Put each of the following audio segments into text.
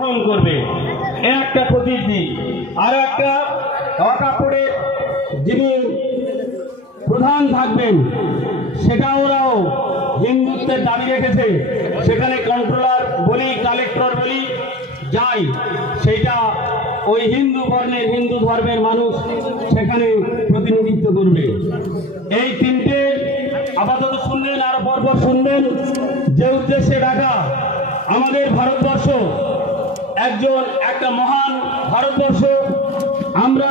গ্রহণ করবে, একটা প্রতিনিধি। আর একটা কাপড়ের যিনি প্রধান থাকবেন সেটা ওরাও হিন্দুত্বের দাবি রেখেছে। সেখানে কন্ট্রোলার বলি, কালেক্টর বলি যাই, সেইটা ওই হিন্দু বর্ণের, হিন্দু ধর্মের মানুষ সেখানে প্রতিনিধিত্ব করবে। এই তিনটে আপাতত শুনলেন, আর পরপর শুনবেন যে উদ্দেশ্যে ডাকা। আমাদের ভারতবর্ষ একটা মহান ভারতবর্ষ। আমরা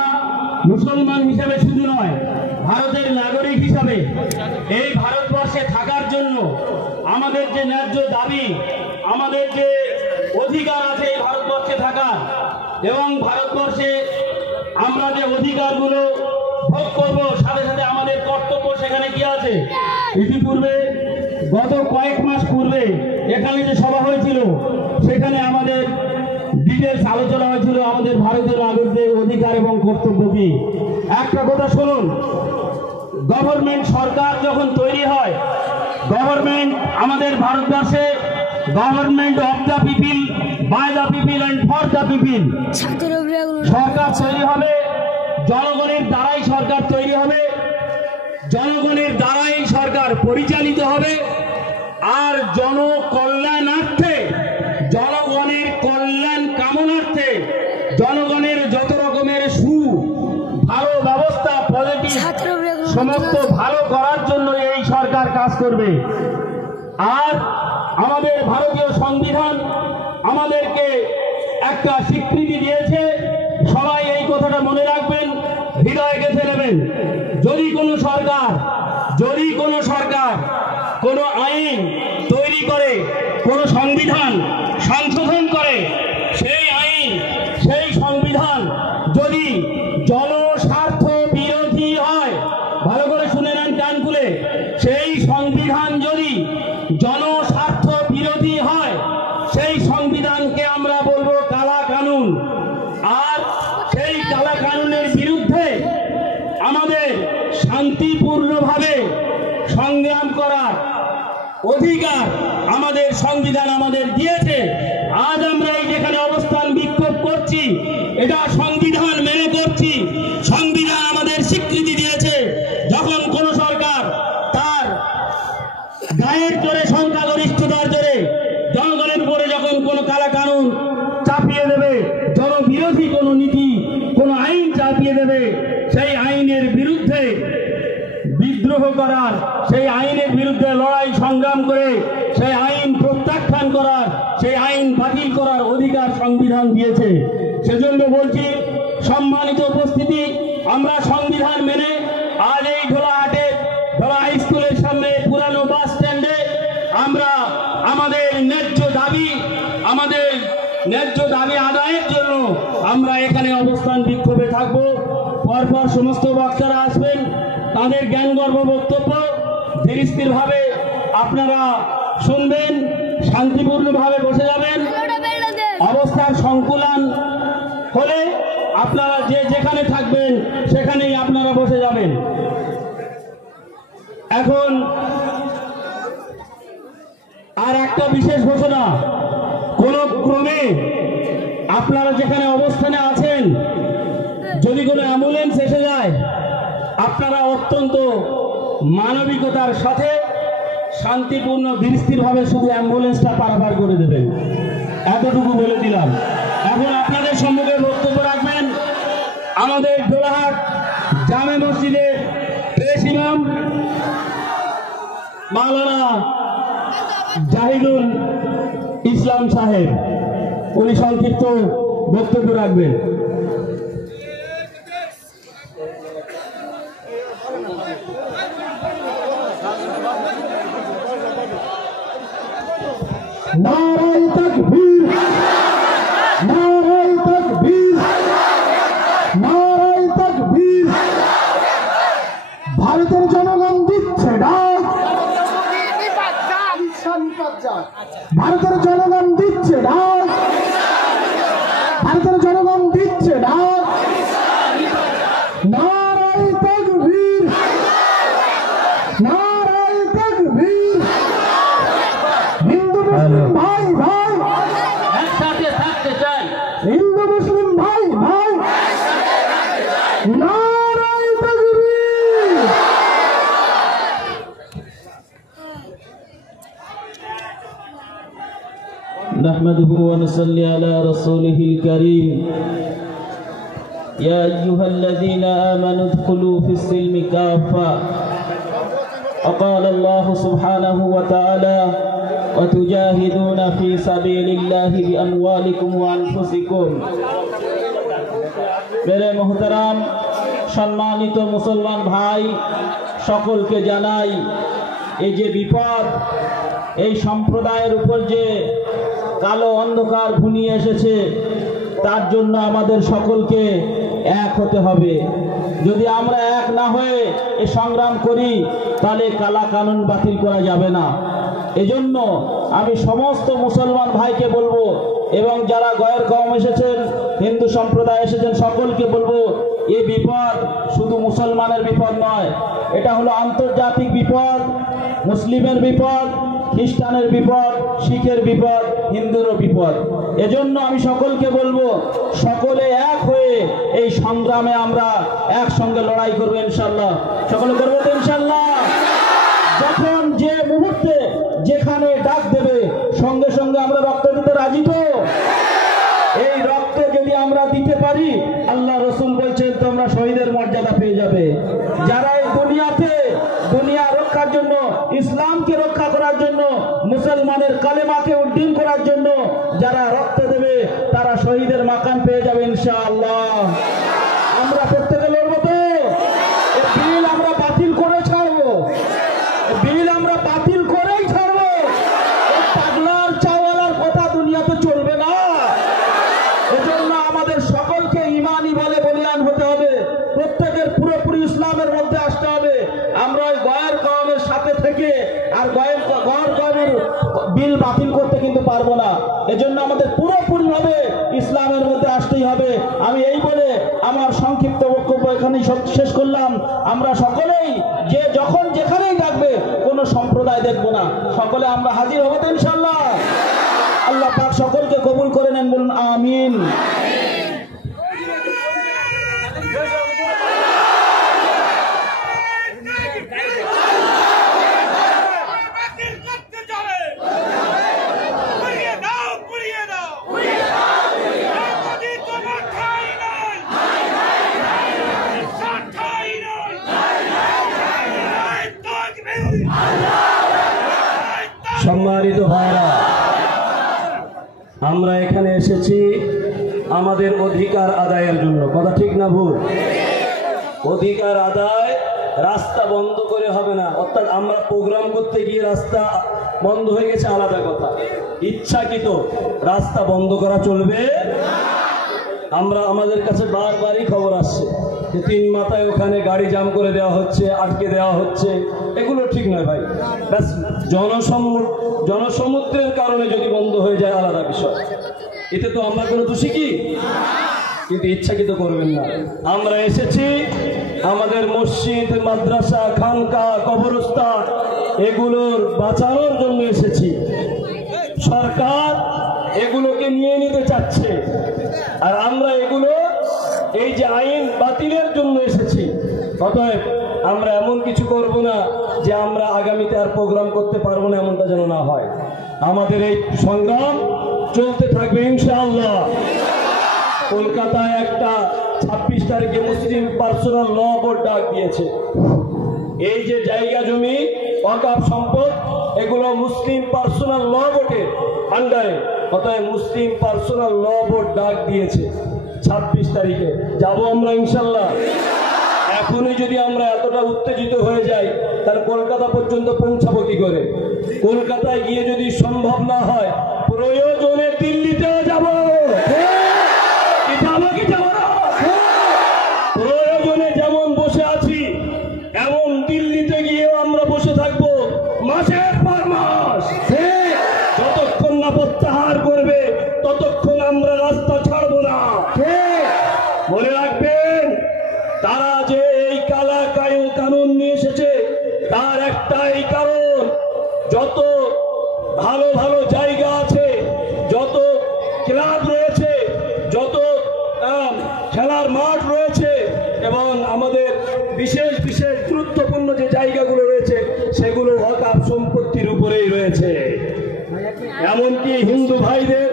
মুসলমান হিসাবে শুধু নয়, ভারতের নাগরিক হিসাবে এই ভারতবর্ষে থাকার জন্য আমাদের যে ন্যায্য দাবি, আমাদের যে অধিকার আছে এই ভারতবর্ষে থাকার, এবং ভারতবর্ষে আমরা যে অধিকারগুলো ভোগ করবো, সাথে সাথে আমাদের কর্তব্য সেখানে কি আছে। ইতিপূর্বে গত কয়েক মাস পূর্বে এখানে যে সভা হয়েছিল সেখানে আমাদের ডিটেলস আলোচনা হয়েছিল আমাদের ভারতীয় নাগরিকদের অধিকার এবং কর্তব্য কি। একটা কথা শুনুন, গভর্নমেন্ট সরকার যখন তৈরি হয়, গভর্নমেন্ট আমাদের ভারতবর্ষে government of the people, by the people and for the people. সরকার তৈরি হবে, জনগণের দ্বারাই সরকার তৈরি হবে, জনগণের দ্বারাই সরকার পরিচালিত হবে। আর জনকল্যাণার্থে, জনগণের কল্যাণ কামনার্থে, জনগণের যত রকমের ভালো ব্যবস্থা, পজিটিভ সমস্ত ভালো করার জন্য এই সরকার কাজ করবে। আর আমাদের ভারতীয় সংবিধান আমাদেরকে একটা স্বীকৃতি দিয়েছে। সবাই এই কথাটা মনে রাখবেন, হৃদয়ে গেঁথে নেবেন। যদি কোনো সরকার কোনো আইন তৈরি করে, কোনো সংবিধান সংশোধন করে, সেই আইন, সেই সংবিধান যদি জনস্বার্থ বিরোধী হয়, ভালো করে শুনে নেন কান খুলে, সেই সংবিধান যদি জনস্বার্থ বিরোধী হয়, সেই সংবিধানকে আমরা বলবো কালা কানুন। আর সেই কালা কানুনের বিরুদ্ধে আমাদের শান্তিপূর্ণভাবে সংগ্রাম করার অধিকার আমাদের সংবিধান আমাদের দিয়েছে। আজ আমরা এই যেখানে অবস্থান বিক্ষোভ করছি, এটা সংবিধান মেনে করছি। সংবিধান আমাদের স্বীকৃতি দিয়েছে। যখন কোন সরকার তার গায়ের জোরে, সংখ্যাগরিষ্ঠতার জোরে জনগণের উপরে যখন কোনো কালা কানুন চাপিয়ে দেবে, জনবিরোধী কোনো নীতি, কোনো আইন চাপিয়ে দেবে, সেই আইনের বিরুদ্ধে বিদ্রোহ করার, সেই আইনের বিরুদ্ধে লড়াই সংগ্রাম করে সেই আইন প্রত্যাখ্যান করার, সেই আইন বাতিল করার অধিকার সংবিধান দিয়েছে। সেজন্য বলছি, সম্মানিত উপস্থিতি, আমরা সংবিধান মেনে আজ এই ঢোলাহাটের ঢোলা হাই স্কুলের সামনে পুরানো বাস স্ট্যান্ডে আমরা আমাদের ন্যায্য দাবি আদায়ের জন্য আমরা এখানে অবস্থান বিক্ষোভে থাকবো। পরপর সমস্ত বক্তারা আসবেন, তাদের জ্ঞানগর্ভ বক্তব্য ধীর স্থির ভাবে আপনারা শুনবেন, শান্তিপূর্ণভাবে বসে যাবেন। অবস্থার সংকুলান হলে আপনারা যে যেখানে থাকবেন সেখানেই আপনারা বসে যাবেন। এখন আর একটা বিশেষ ঘোষণা, কোন ক্রমে আপনারা যেখানে অবস্থানে আছেন, যদি কোনো অ্যাম্বুলেন্স এসে যায়, আপনারা অত্যন্ত মানবিকতার সাথে শান্তিপূর্ণ ধীরস্থিরভাবে শুধু অ্যাম্বুলেন্সটা পারাপার করে দেবেন, এতটুকু বলে দিলাম। এখন আপনাদের সম্মুখে বক্তব্য রাখবেন আমাদের ঢোলাহাট জামে মসজিদের পেশ ইমাম মাওলানা জাহিদুল ইসলাম সাহেব। উনি সংক্ষিপ্ত বক্তব্য রাখবেন। নারায়ে তাকবীর, নারায়ে তাকবীর, নারায়ে তাকবীর। ভারতের জনগণ দিচ্ছে ডাক, ভারতের জনগণ দিচ্ছে ডাক, ভারতের জনগণ দিচ্ছে ডাক। নারায়ে তাকবীর, নারায়ে তাকবীর। হিন্দু মুসলিম ভাই ভাই একসাথে থাকতে চাই। نحمده ونصلي على رسوله الكريم يا أيها الذين آمنوا ادخلوا في السلم كافة وقال الله سبحانه وتعالى وتجاهدون في سبيل الله بأموالكم وأنفسكم मेरे मोहतरम सम्मानित मुसलमान भाई সকলকে জানাই এই যে বিপদ এই সম্প্রদায়ের উপর যে কালো অন্ধকার ঘনিয়ে এসেছে তার জন্য আমাদের সকলকে এক হতে হবে। যদি আমরা এক না হয়ে এই সংগ্রাম করি তাহলে কালা কানুন বাতিল করা যাবে না। এজন্য আমি সমস্ত মুসলমান ভাইকে বলবো এবং যারা গয়ের কওম এসেছেন হিন্দু সম্প্রদায় এসেছেন সকলকে বলবো এই বিপদ শুধু মুসলমানের বিপদ নয়, এটা হলো আন্তর্জাতিক বিপদ, মুসলিমের বিপদ, খ্রিস্টানের বিপদ, শিখের বিপদ, হিন্দুরও বিপদ। এজন্য আমি সকলকে বলবো সকলে এক হয়ে এই সংগ্রামে আমরা একসঙ্গে লড়াই করবো ইনশাল্লাহ। সকলে করবো তো ইনশাল্লাহ। যখন যে মুহূর্তে যেখানে ডাক দেবে সঙ্গে সঙ্গে আমরা রক্ত দিতে রাজি তো? এই রক্ত যদি আমরা দিতে পারি আল্লাহ রসুল বলছেন তোমরা শহীদের মর্যাদা পেয়ে যাবে। যারা এই দুনিয়াতে দুনিয়া রক্ষার জন্য, ইসলামকে রক্ষা করার জন্য, মুসলমানের কালেমাকে উদ্দিন করার জন্য যারা রক্ত দেবে তারা শহীদের মাকাম পেয়ে যাবে ইনশাআল্লাহ। আমরা প্রত্যেকে লড়বো তো? এই বিল আমরা বাতিল করে ছাড়বো, বিল আমরা বাতিল করেই ছাড়বো। এই পাগলার চাওয়ালার কথা দুনিয়াতে চলবে না। এজন্য আমাদের সকলকে ইমানি বলে বলিয়ান হতে হবে, প্রত্যেকের পুরোপুরি ইসলামের মধ্যে আসতে হবে। আমরা ওই গয়ের কওমের সাথে থেকে আর গয়ের কওমের বিল বাতিল করতে কিন্তু পারবো না। এজন্য আমাদের পুরোপুরি ভাবে ইসলামের মধ্যে আসতেই হবে। আমি এই বলে আমার সংক্ষিপ্ত বক্তব্য এখানেই শেষ করলাম। আমরা সকলেই যে যখন যেখানেই ডাকবে কোনো সম্প্রদায় দেখবো না, সকলে আমরা হাজির হবো তো ইনশাআল্লাহ। আল্লাহ পাক সকলকে কবুল করে নেন, বলুন আমিন। সম্মানিত ভাইরা, আমরা এখানে এসেছি আমাদের অধিকার আদায়ের জন্য, কথা ঠিক না ভুল? অধিকার আদায় রাস্তা বন্ধ করে হবে না। অর্থাৎ আমরা প্রোগ্রাম করতে গিয়ে রাস্তা বন্ধ হয়ে গেছে আলাদা কথা, ইচ্ছাকৃত রাস্তা বন্ধ করা চলবে। আমরা আমাদের কাছে বারবারই খবর আসছে যে 3 মাথায় ওখানে গাড়ি জাম করে দেওয়া হচ্ছে, আটকে দেওয়া হচ্ছে, এগুলো ঠিক নয় ভাই। ব্যাস জনসমুদ্রের কারণে যদি বন্ধ হয়ে যায় আলাদা বিষয়, এতে তো আমরা কোনো দোষী কি? কিন্তু ইচ্ছাকৃত করবেন না। আমরা এসেছি আমাদের মসজিদ, মাদ্রাসা, খানকা, কবরস্থান এগুলোর বাঁচানোর জন্য এসেছি। সরকার এগুলোকে নিয়ে নিতে চাচ্ছে আর আমরা এগুলো এই যে আইন বাতিলের জন্য এসেছি। অতএব আমরা এমন কিছু করব না যে আমরা আগামীতে আর প্রোগ্রাম করতে পারবো না, এমনটা যেন না হয়। আমাদের এই সংগ্রাম চলতে থাকবে ইনশাআল্লাহ। কলকাতায় একটা 26 তারিখে মুসলিম পার্সোনাল ল বোর্ড ডাক দিয়েছে। এই যে জায়গা জমি ওয়াকফ সম্পদ এগুলো মুসলিম পার্সোনাল ল বোর্ডের আন্ডারে। অতএব মুসলিম পার্সোনাল ল বোর্ড ডাক দিয়েছে 26 তারিখে, যাবো আমরা ইনশাল্লাহ। এখনই যদি আমরা এতটা উত্তেজিত হয়ে যাই তাহলে কলকাতা পর্যন্ত পৌঁছাবো কি করে? কলকাতায় গিয়ে যদি সম্ভব না হয় প্রয়োজনে দিল্লিতেও যাবো। প্রয়োজনে যেমন বসে আছি এমন দিল্লিতে গিয়েও আমরা বসে থাকবো মাসের পর মাস। যতক্ষণ না প্রত্যাহার করবে ততক্ষণ আমরা রাস্তা ছাড়বো না। মনে রাখবেন, তারা যে এই কালা কানুন নিয়ে এসেছে তার একটাই কারণ, যত ভালো ভালো জায়গা আছে, যত ক্লাব রয়েছে, যত খেলার মাঠ রয়েছে এবং আমাদের বিশেষ বিশেষ গুরুত্বপূর্ণ যে জায়গাগুলো রয়েছে সেগুলো ওয়াকফ সম্পত্তির উপরেই রয়েছে। এমনকি হিন্দু ভাইদের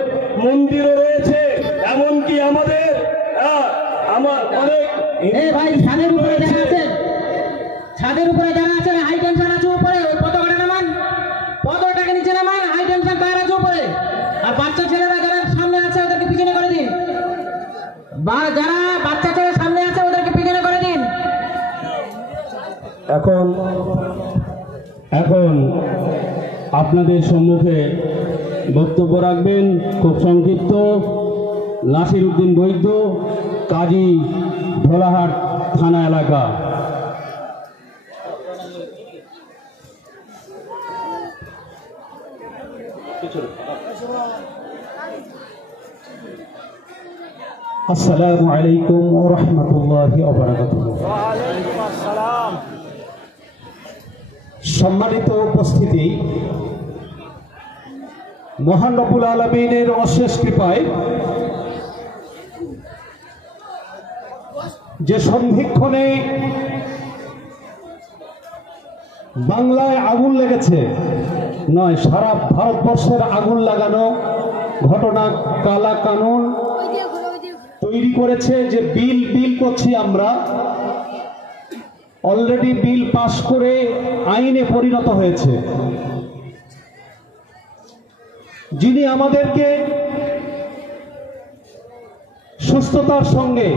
মন্দিরও রয়েছে, এমনকি আমাদের আমার অনেক ভাই ছাদের উপরে যারা আছেন, ছাদের উপরে যারা আছেন, হাই টেনশন আছে উপরে, ওই পতাকাটা নামান, পতাকাটাকে নিচে নামান, হাই টেনশন তার আছে উপরে। আর বাচ্চা ছেলেরা যারা সামনে আছে ওদেরকে পিছনে করে দিন, বা যারা বাচ্চা ছেলে সামনে আছে ওদেরকে পিছনে করে দিন। এখন আপনাদের সম্মুখে বক্তব্য রাখবেন খুব সংক্ষিপ্ত নাসির উদ্দিন বৈদ্য, কাজী, ঢোলাহাট থানা এলাকা। আসসালামু আলাইকুম ওয়া রাহমাতুল্লাহি ওয়া বারাকাতুহু। সম্মানিত উপস্থিতি, মহান রব্বুল আলামিনের অশেষ কৃপায় যে সন্ধিক্ষণে বাংলায় আগুন লেগেছে নয়, সারা ভারতবর্ষের আগুন লাগানো ঘটনা কালা কানুন তৈরি করেছে। যে বিল করছি আমরা, অলরেডি বিল পাশ করে আইনে পরিণত হয়েছে। যিনি আমাদেরকে সুস্থতার সঙ্গে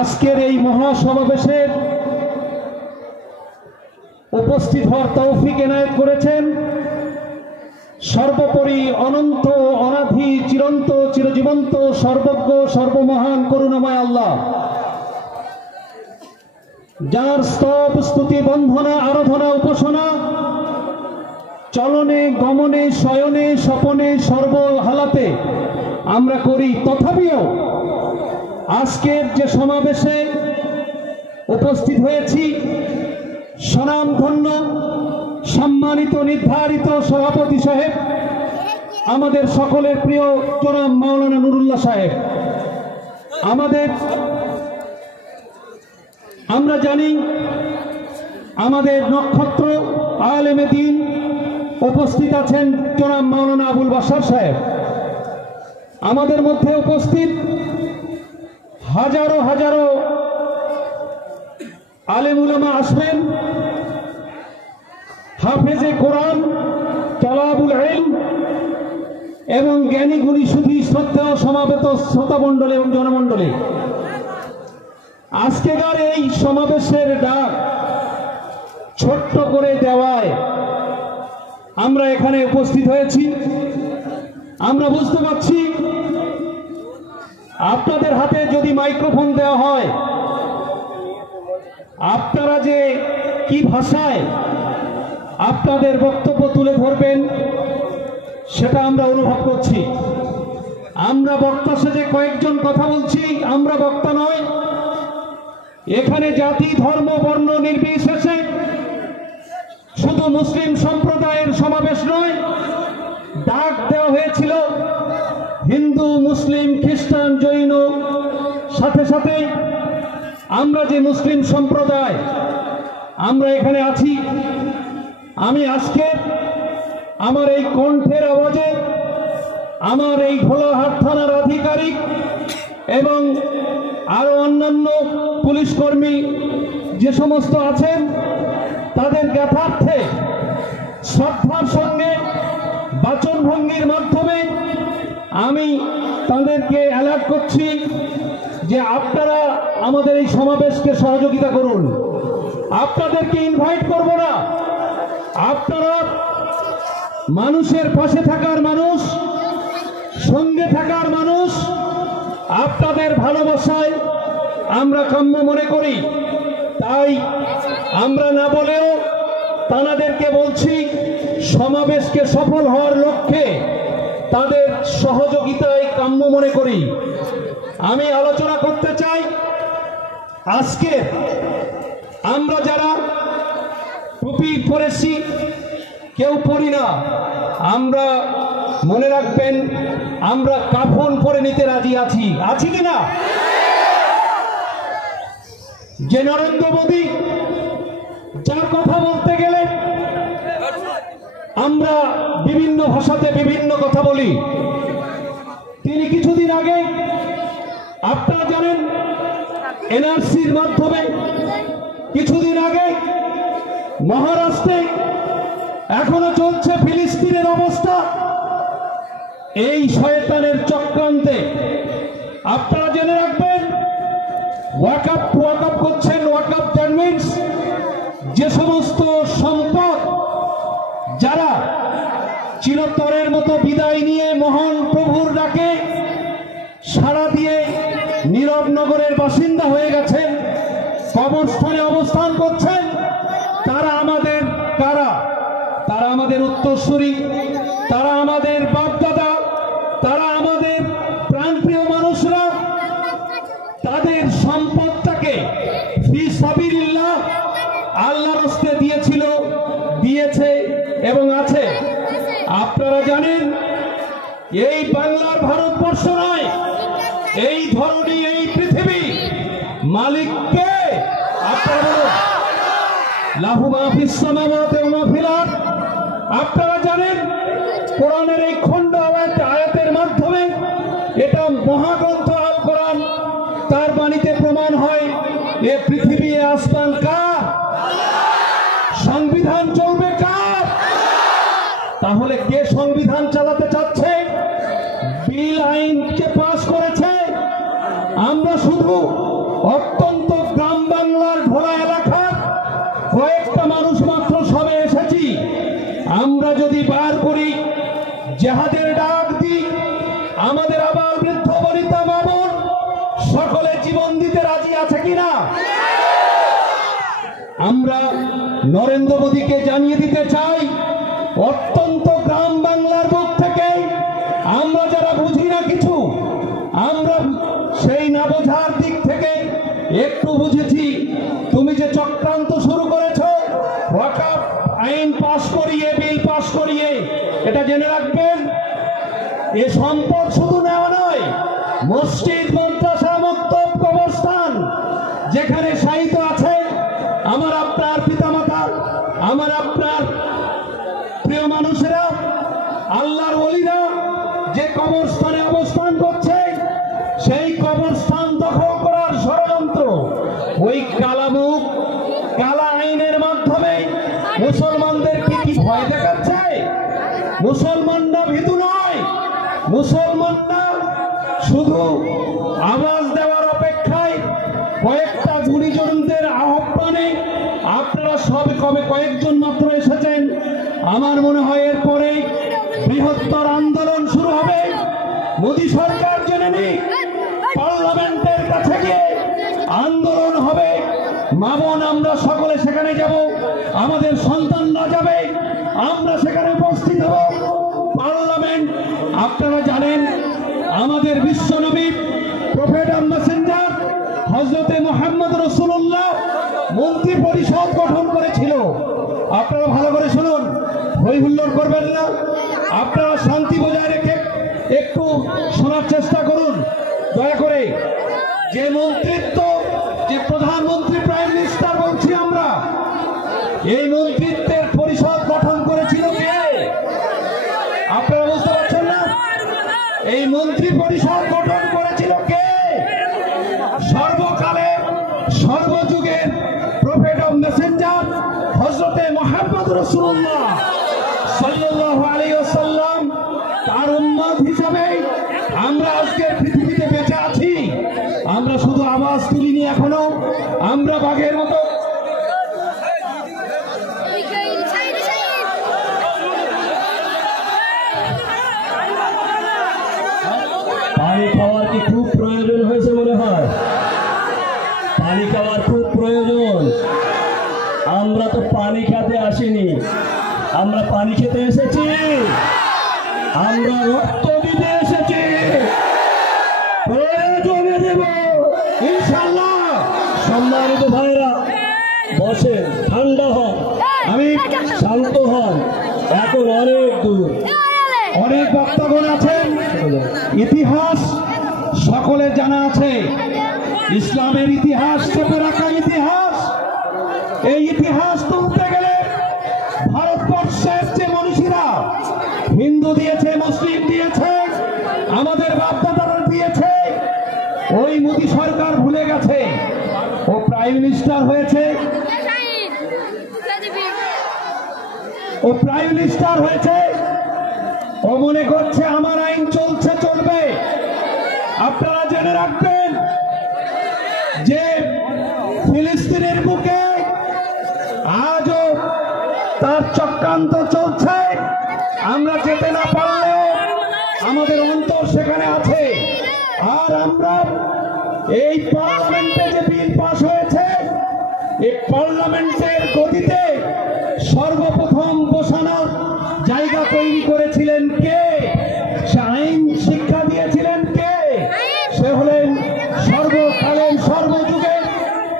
আজকের এই মহাসমাবেশের উপস্থিত হওয়ার তৌফিক এনায়েত করেছেন, সর্বোপরি অনন্ত অনাধি চিরন্ত চিরজীবন্ত সর্বজ্ঞ সর্বমহান করুণাময় আল্লাহ, যার স্তব স্তুতি বন্ধনা আরাধনা উপাসনা চলনে গমনে শয়নে স্বপনে সর্ব হালাতে আমরা করি, তথাপিও আজকের যে সমাবেশে উপস্থিত হয়েছি, স্বনামধন্য সম্মানিত নির্ধারিত সভাপতি সাহেব, আমাদের সকলের প্রিয় জনাব মাওলানা নুরুল্লাহ সাহেব, আমরা জানি আমাদের নক্ষত্র আলেমে দ্বীন উপস্থিত আছেন জনাব মাওলানা আবুল বাশার সাহেব, আমাদের মধ্যে উপস্থিত হাজারো হাজারো আলেম উলামা আসবেন, হাফেজে কোরআন, তালাবুল ইলম এবং জ্ঞানী গুণী সুধী শ্রদ্ধেয় সমাবেত শ্রোতামণ্ডলী এবং জনমণ্ডলী, আজকেকার এই সমাবেশের ডাক ছোট্ট করে দেওয়ায় আমরা এখানে উপস্থিত হয়েছি। আমরা বুঝতে পারছি আপনাদের হাতে যদি মাইক্রোফোন দেওয়া হয়, আপনারা যে কি ভাষায় আপনাদের বক্তব্য তুলে ধরবেন সেটা আমরা অনুভব করছি। আমরা বক্তা সেজে কয়েকজন কথা বলছি, আমরা বক্তা নয়। এখানে জাতি ধর্ম বর্ণ নির্বিশেষে শুধু মুসলিম সম্প্রদায়ের সমাবেশ নয়, ডাক দেওয়া হয়েছিল হিন্দু মুসলিম খ্রিস্টান জৈন, সাথে সাথে আমরা যে মুসলিম সম্প্রদায় আমরা এখানে আছি। আমি আজকে আমার এই কণ্ঠের আওয়াজে আমার এই ঘোলাহাট থানার আধিকারিক এবং আরো অন্যান্য পুলিশ কর্মী যে সমস্ত আছেন তাদের জ্ঞাতার্থে শ্রদ্ধার সঙ্গে বাচনভঙ্গির মাধ্যমে আমি তাদেরকে অ্যালার্ট করছি যে আপনারা আমাদের এই সমাবেশকে সহযোগিতা করুন। আপনাদেরকে ইনভাইট করব না, আপনারা মানুষের পাশে থাকার মানুষ, সঙ্গে থাকার মানুষ, আপনাদের ভালোবাসায় আমরা কাম্য মনে করি। তাই আমরা না বলেও তাদেরকে বলছি সমাবেশকে সফল হওয়ার লক্ষ্যে তাদের সহযোগিতায় কাম্য মনে করি। আমি আলোচনা করতে চাই আজকে আমরা যারা টুপি পরেছি, কেউ পরি না, আমরা মনে রাখবেন আমরা কাফন পরে নিতে রাজি আছি, আছি কিনা? যে নরেন্দ্র মোদী যার কথা বলতে গেলে আমরা বিভিন্ন ভাষাতে বিভিন্ন কথা বলি। তিনি কিছুদিন আগে, আপনারা জানেন, এনআরসির মাধ্যমে কিছুদিন আগে মহারাষ্ট্রে এখনো চলছে ফিলিস্তিনের অবস্থা। এই শয়তানের চক্রান্তে আপনারা জেনে রাখবেন, ওয়াকআপ করছেন। ওয়াকআপ দ্যাট মিন্স যে সমস্ত সম্পদ যারা চিরতরের মতো বিদায় নিয়ে মহান প্রভুর ডাকে সাড়া দিয়ে নীরব নগরের বাসিন্দা হয়ে গেছেন, কবরস্থানে অবস্থান করছেন, তারা আমাদের কারা? তারা আমাদের উত্তরসূরি, তারা আমাদের বাপদাদা, তারা আমাদের প্রাণপ্রিয় মানুষরা। তাদের সম্পদটাকে ফি সাবিলিল্লাহ আল্লাহর রাস্তে দিয়েছে এবং আছে। আপনারা জানেন, এই বাংলার ভারতবর্ষ নয়, এই ধরনী এই পৃথিবী মালিককে আপনারা বলুন। লাহু মা ফিস সামাওয়াতি ওয়া মা ফিল আরদ। আপনারা জানেন, কোরআনের এই খণ্ড আয়াতের মাধ্যমে, এটা মহাগ্রন্থ আল কোরআন, তার বাণীতে প্রমাণ হয় এ পৃথিবী আসমান কার? সংবিধান চলবে কার? তাহলে কে সংবিধান চালাতে চাচ্ছে? বিল আইনকে পাস করেছে। আমরা শুধু অত্যন্ত গ্রাম বাংলার ঘোড়া এলাকার কয়েকটা মানুষ মাত্র সবে এসেছি। আমরা যদি বার করি, জেহাদের ডাক দিই, আমাদের আবার বৃদ্ধ বনিতা মা বোন সকলে জীবন দিতে রাজি আছে কিনা? আমরা নরেন্দ্র মোদীকে জানিয়ে দিতে চাই, অত্যন্ত গ্রাম বাংলার বুক থেকে আমরা যারা বুঝি না কিছু, আমরা সেই না বোঝার দিক থেকে একটু বুঝেছি। তুমি যে চক্রান্ত শুরু করেছো ওয়াকআপ আইন পাশ করিয়ে, বিল পাশ করিয়ে, এটা জেনে রাখবেন, এ সম্পদ শুধু নেওয়া নয়, মসজিদ, মাদ্রাসা, মক্তব, কবরস্থান যেখানে শায়িত আছে আমার আপনার পিতামাতা, আমার আপনার প্রিয় মানুষেরা, আল্লাহর ওলিরা যে কবরস্থানে অবস্থান করছে, সেই কবরস্থান দখল করার ষড়যন্ত্র ওই কালামুখ, কালা আইনের মাধ্যমে মুসলমানদের কি ভয় দেখাচ্ছে? মুসলমানরা ভীতু নয়, মুসলমানরা শুধু আওয়াজ দেওয়ার অপেক্ষায় কয়েকটা গুণীজনদের আহ্বানে আপনারা কবে কয়েকজন মাত্র এসেছেন। আমার মনে হয় এরপরে বৃহত্তর আন্দোলন শুরু হবে। মোদী সরকার জেনে নিক, পার্লামেন্টের কাছে গিয়ে আন্দোলন হবে। মা বোন আমরা সকলে সেখানে যাব, আমাদের সন্তানরা যাবে, আমরা সেখানে উপস্থিত হব। পার্লামেন্ট, আপনারা জানেন, আমাদের বিশ্বনবী প্রফেট অ্যান্ড মেসেঞ্জার হযরতে মুহাম্মদ রাসূলুল্লাহ মন্ত্রী পরিষদ গঠন করেছিল। আপনারা ভালো করে শুনুন, হই হুল্লোড় করবেন না, আপনারা শান্তি বজায় রেখে একটু শোনার চেষ্টা করুন দয়া করে। যে মন্ত্রিত্ব, যে প্রধানমন্ত্রী, প্রাইম মিনিস্টার বলছি আমরা, এই মন্ত্রিত্বের পরিষদ গঠন করেছিল কে? আপনারা বুঝতে পারছেন না? এই মন্ত্রী পরিষদ গঠন করেছিল কে? সর্বকালের, সর্বযুগের প্রফেট অফ মেসেঞ্জার হযরতে মুহাম্মদ রাসূলুল্লাহ সাল্লাল্লাহু আলাইহি ওয়াসাল্লাম, তার উম্মত হিসাবে আমরা আজকে পৃথিবীতে বেঁচে আছি। আমরা শুধু আওয়াজ তুলিনি, এখনো আমরা বাঘের মতো পানি খাওয়ার কি খুব প্রয়োজন হয়েছে মনে হয়? পানি খাওয়ার খুব প্রয়োজন। আমরা তো পানি খেতে আসিনি, আমরা পানি খেতে এসেছি, আমরা রক্ত দিতে এসেছি। প্রয়োজনে দেব ইনশাআল্লাহ। সম্মানিত ভাইরা, বসেন, ঠান্ডা হন, আমি শান্ত হন, এখন অনেক দূর, অনেক বক্তাগণ আছেন। ইতিহাস সকলে জানা আছে, ইসলামের ইতিহাস, চেপে রাখা ইতিহাস। এই ইতিহাস তুলতে গেলে ভারতবর্ষের যে মনীষীরা দিয়েছে, মুসলিম দিয়েছে, আমাদের বাপদাদারা দিয়েছে। ওই মোদী সরকার ভুলে গেছে ও প্রাইম মিনিস্টার হয়েছে, ও মনে করছে আমার আইন চলছে, চলবে। আপনারা জেনে রাখবেন যে ফিলিস্তিনের বুকে আজও তার চক্রান্ত চলছে। আমরা যেতে না পারলেও আমাদের অন্তর সেখানে আছে। আর আমরা এই পার্লামেন্টে যে বিল পাস হয়েছে, এই পার্লামেন্টের গতিতে সর্বপ্রথম বসানোর জায়গা তৈরি করেছিলেন কে? সে আইন শিক্ষা দিয়েছিলেন কে? সে হলেন সর্বকালের সর্বযুগের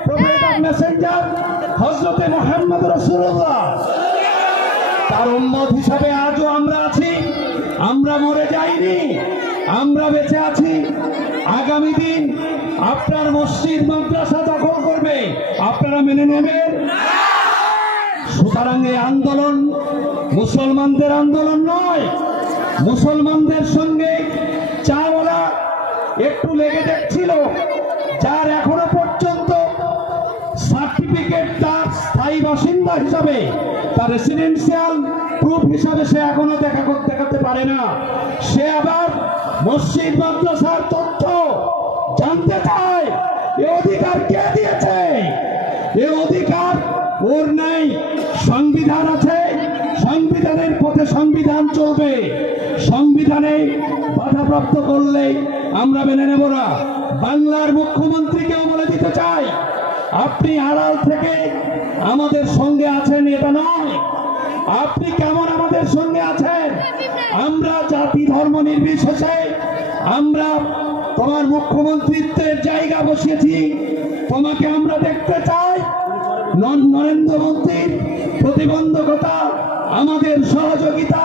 প্রফেট অফ মেসেঞ্জার হযরতে মুহাম্মদ রাসূলুল্লাহ। তার উম্মত হিসাবে আজও আমরা আছি, আমরা মরে যাইনি, আমরা বেঁচে আছি। আগামী দিন আপনার মসজিদ মাদ্রাসা দখল করবে, আপনারা মেনে নেবেন? সুতরাং এই আন্দোলন মুসলমানদের আন্দোলন নয়। মুসলমানদের সঙ্গে চাওয়ালা একটু লেগে দেখছিল, যার এখনো পর্যন্ত সার্টিফিকেট তার স্থায়ী বাসিন্দা হিসাবে, তার রেসিডেন্সিয়াল প্রুফ হিসাবে সে এখনো দেখাতে পারে না। সে আবার মসজিদ মাদ্রাসার তথ্য জানতে চায়। এ অধিকার কে দিয়েছে? এ অধিকার ওর নেই। সংবিধান আছে, সংবিধানের পথে সংবিধান চলবে। সংবিধানে বাধাপ্রাপ্ত করলে আমরা মেনে নেব না। বাংলার মুখ্যমন্ত্রীকেও বলে দিতে চাই, আপনি আড়াল থেকে আমাদের সঙ্গে আছেন এটা নয়। আপনি কেমন আমাদের সঙ্গে আছেন? আমরা জাতি ধর্ম নির্বিশেষে আমরা তোমার মুখ্যমন্ত্রীত্বের জায়গা বসিয়েছি, তোমাকে আমরা দেখতে চাই। নরেন্দ্র মোদীর প্রতিবন্ধকতা, আমাদের সহযোগিতা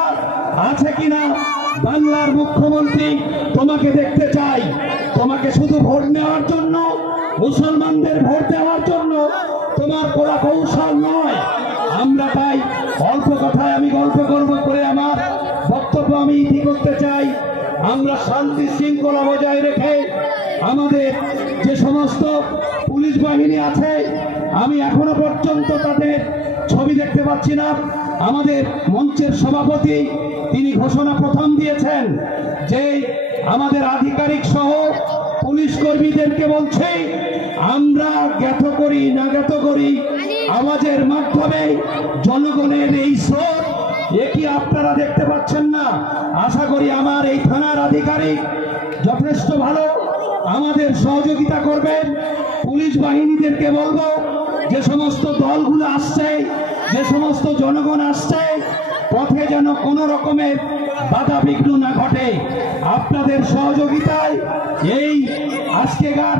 আছে কিনা বাংলার মুখ্যমন্ত্রী তোমাকে দেখতে চাই। তোমাকে শুধু ভোট নেওয়ার জন্য, মুসলমানদের ভোট দেওয়ার জন্য তোমার কলা কৌশল নয়। আমরা তাই অল্প কথায় আমি গল্প করব করে আমার বক্তব্য আমি ইতি করতে চাই। আমরা শান্তি শৃঙ্খলা বজায় রেখে আমাদের যে সমস্ত পুলিশ বাহিনী আছে, আমি এখনো পর্যন্ত তাদের ছবি দেখতে পাচ্ছি না। আমাদের মঞ্চের সভাপতি তিনি ঘোষণা প্রথম দিয়েছেন যে আমাদের আধিকারিক সহ পুলিশ কর্মীদেরকে বলছে, আমরা জ্ঞাত করি না জ্ঞাত করি আওয়াজের মাধ্যমে জনগণের এই স্রোত কি আপনারা দেখতে পাচ্ছেন না? আশা করি আমার এই থানার আধিকারিক যথেষ্ট ভালো আমাদের সহযোগিতা করবেন। পুলিশ বাহিনীদেরকে বলবো, যে সমস্ত দলগুলো আসছে, যে সমস্ত জনগণ আসছে, পথে যেন কোনো রকমের বাধা বিঘ্ন না ঘটে। আপনাদের সহযোগিতায় এই আজকেকার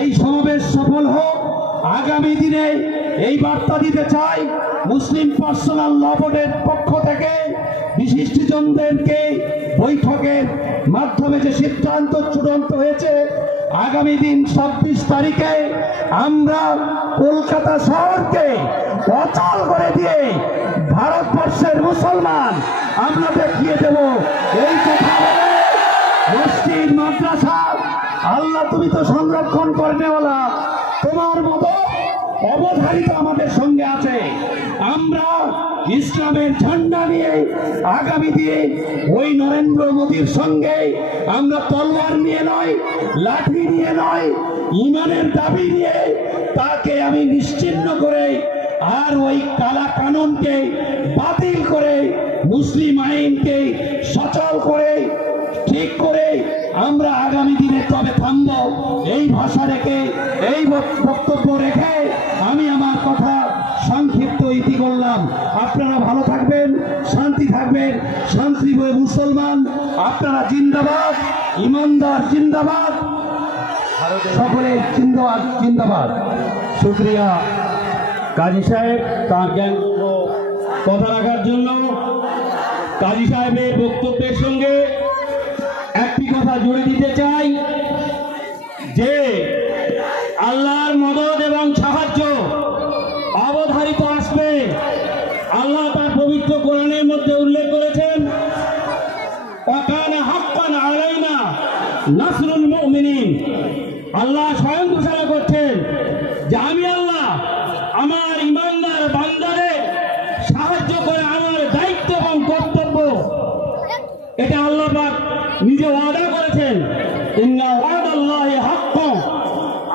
এই সমাবেশ সফল হোক। আগামী দিনে এই বার্তা দিতে চাই, মুসলিম পার্সোনাল ল বোর্ডের পক্ষ থেকে বিশিষ্টজনদেরকে বৈঠকের মাধ্যমে যে সিদ্ধান্ত চূড়ান্ত হয়েছে, আগামী দিন 26 তারিখে আমরা কলকাতা শহরকে অচল করে দিয়ে ভারতবর্ষের মুসলমান আমরা দেখিয়ে দেব। এই কথা বলে মসজিদ মাদ্রাসা আল্লাহ তুমি তো সংরক্ষণ করনেওয়ালা, তোমার মতো অবধারিত আমাদের সঙ্গে আছে। আমরা ইসলামের ঝান্ডা নিয়ে আগামী দিনে ওই নরেন্দ্র মোদীর সঙ্গে আমরা তলোয়ার নিয়ে নয়, লাঠি নিয়ে নয়, ইমানের দাবি নিয়ে তাকে আমি নিশ্চিহ্ন করে আর ওই কালা কানুনকে বাতিল করে মুসলিম আইনকে সচল করে ঠিক করে আমরা আগামী দিনে তবে থামব। এই ভাষা রেখে, এই বক্তব্য রেখে আমি আমার কথা সংক্ষিপ্ত ইতি করলাম। আপনারা ভালো থাকবেন, শান্তি থাকবেন, শান্তিপ্রিয় মুসলমান আপনারা জিন্দাবাদ, ইমানদার জিন্দাবাদ, সকলের জিন্দাবাদ জিন্দাবাদ। শুক্রিয়া কাজী সাহেব তার জ্ঞানপূর্ণ কথা রাখার জন্য। কাজী সাহেবের বক্তব্যের সঙ্গে একটি কথা জুড়ে দিতে চাই যে আল্লাহর মদদ এবং সাহায্য অবধারিত আসবে। আল্লাহ তার পবিত্র কোরআনের মধ্যে উল্লেখ করেছেন, নাসরুল মুমিনিন। আল্লাহ স্বয়ং ঘোষণা করছেন যে আমি আল্লাহ আমার ইমানদার বান্দাদের সাহায্য করে আমার দায়িত্ব এবং কর্তব্য। এটা আল্লাহ পাক নিজে ওয়াদা করেছেন, ইন্না ওয়াদাল্লাহি হাক্ক,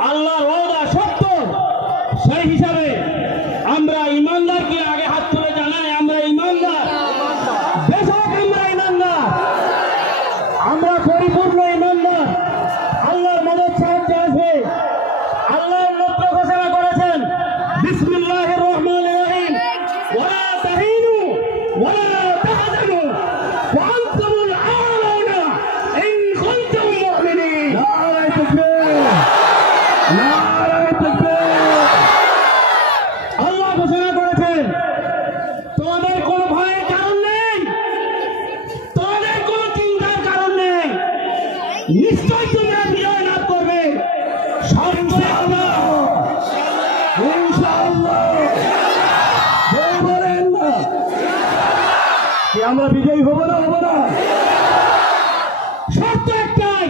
আল্লাহর ওয়াদা সত্য। সেই হিসাবে আমরা ইমানদারকে আগে হাত তুলে জানাই আমরা ইমানদার, বেশক আমরা ইমানদার, আমরা পরিপূর্ণ ইমানদার। আল্লাহর মদদ সাহায্য আছে। আল্লাহর লক্ষ্য ঘোষণা করেছেন বিসমিল্লাহির রহমানির রহিম, ওয়ালা তাহিনু ওয়ালা তাহজানু ওয়া আনতুমুল আ'লাউনা ইন কুনতুম মুমিনিন। নারায়ে তাকবীর, নারায়ে তাকবীর। আল্লাহ ঘোষণা করেছেন তোমাদের কোনো ভয়ের কারণ নেই, তোমাদের কোনো চিন্তার কারণ নেই, নিশ্চয় তোমরা বিজয় লাভ করবে। ইনশাআল্লাহ, ইনশাআল্লাহ। বলেন না কি আমরা বিজয়ী হব না, হব না? শর্ত একটাই,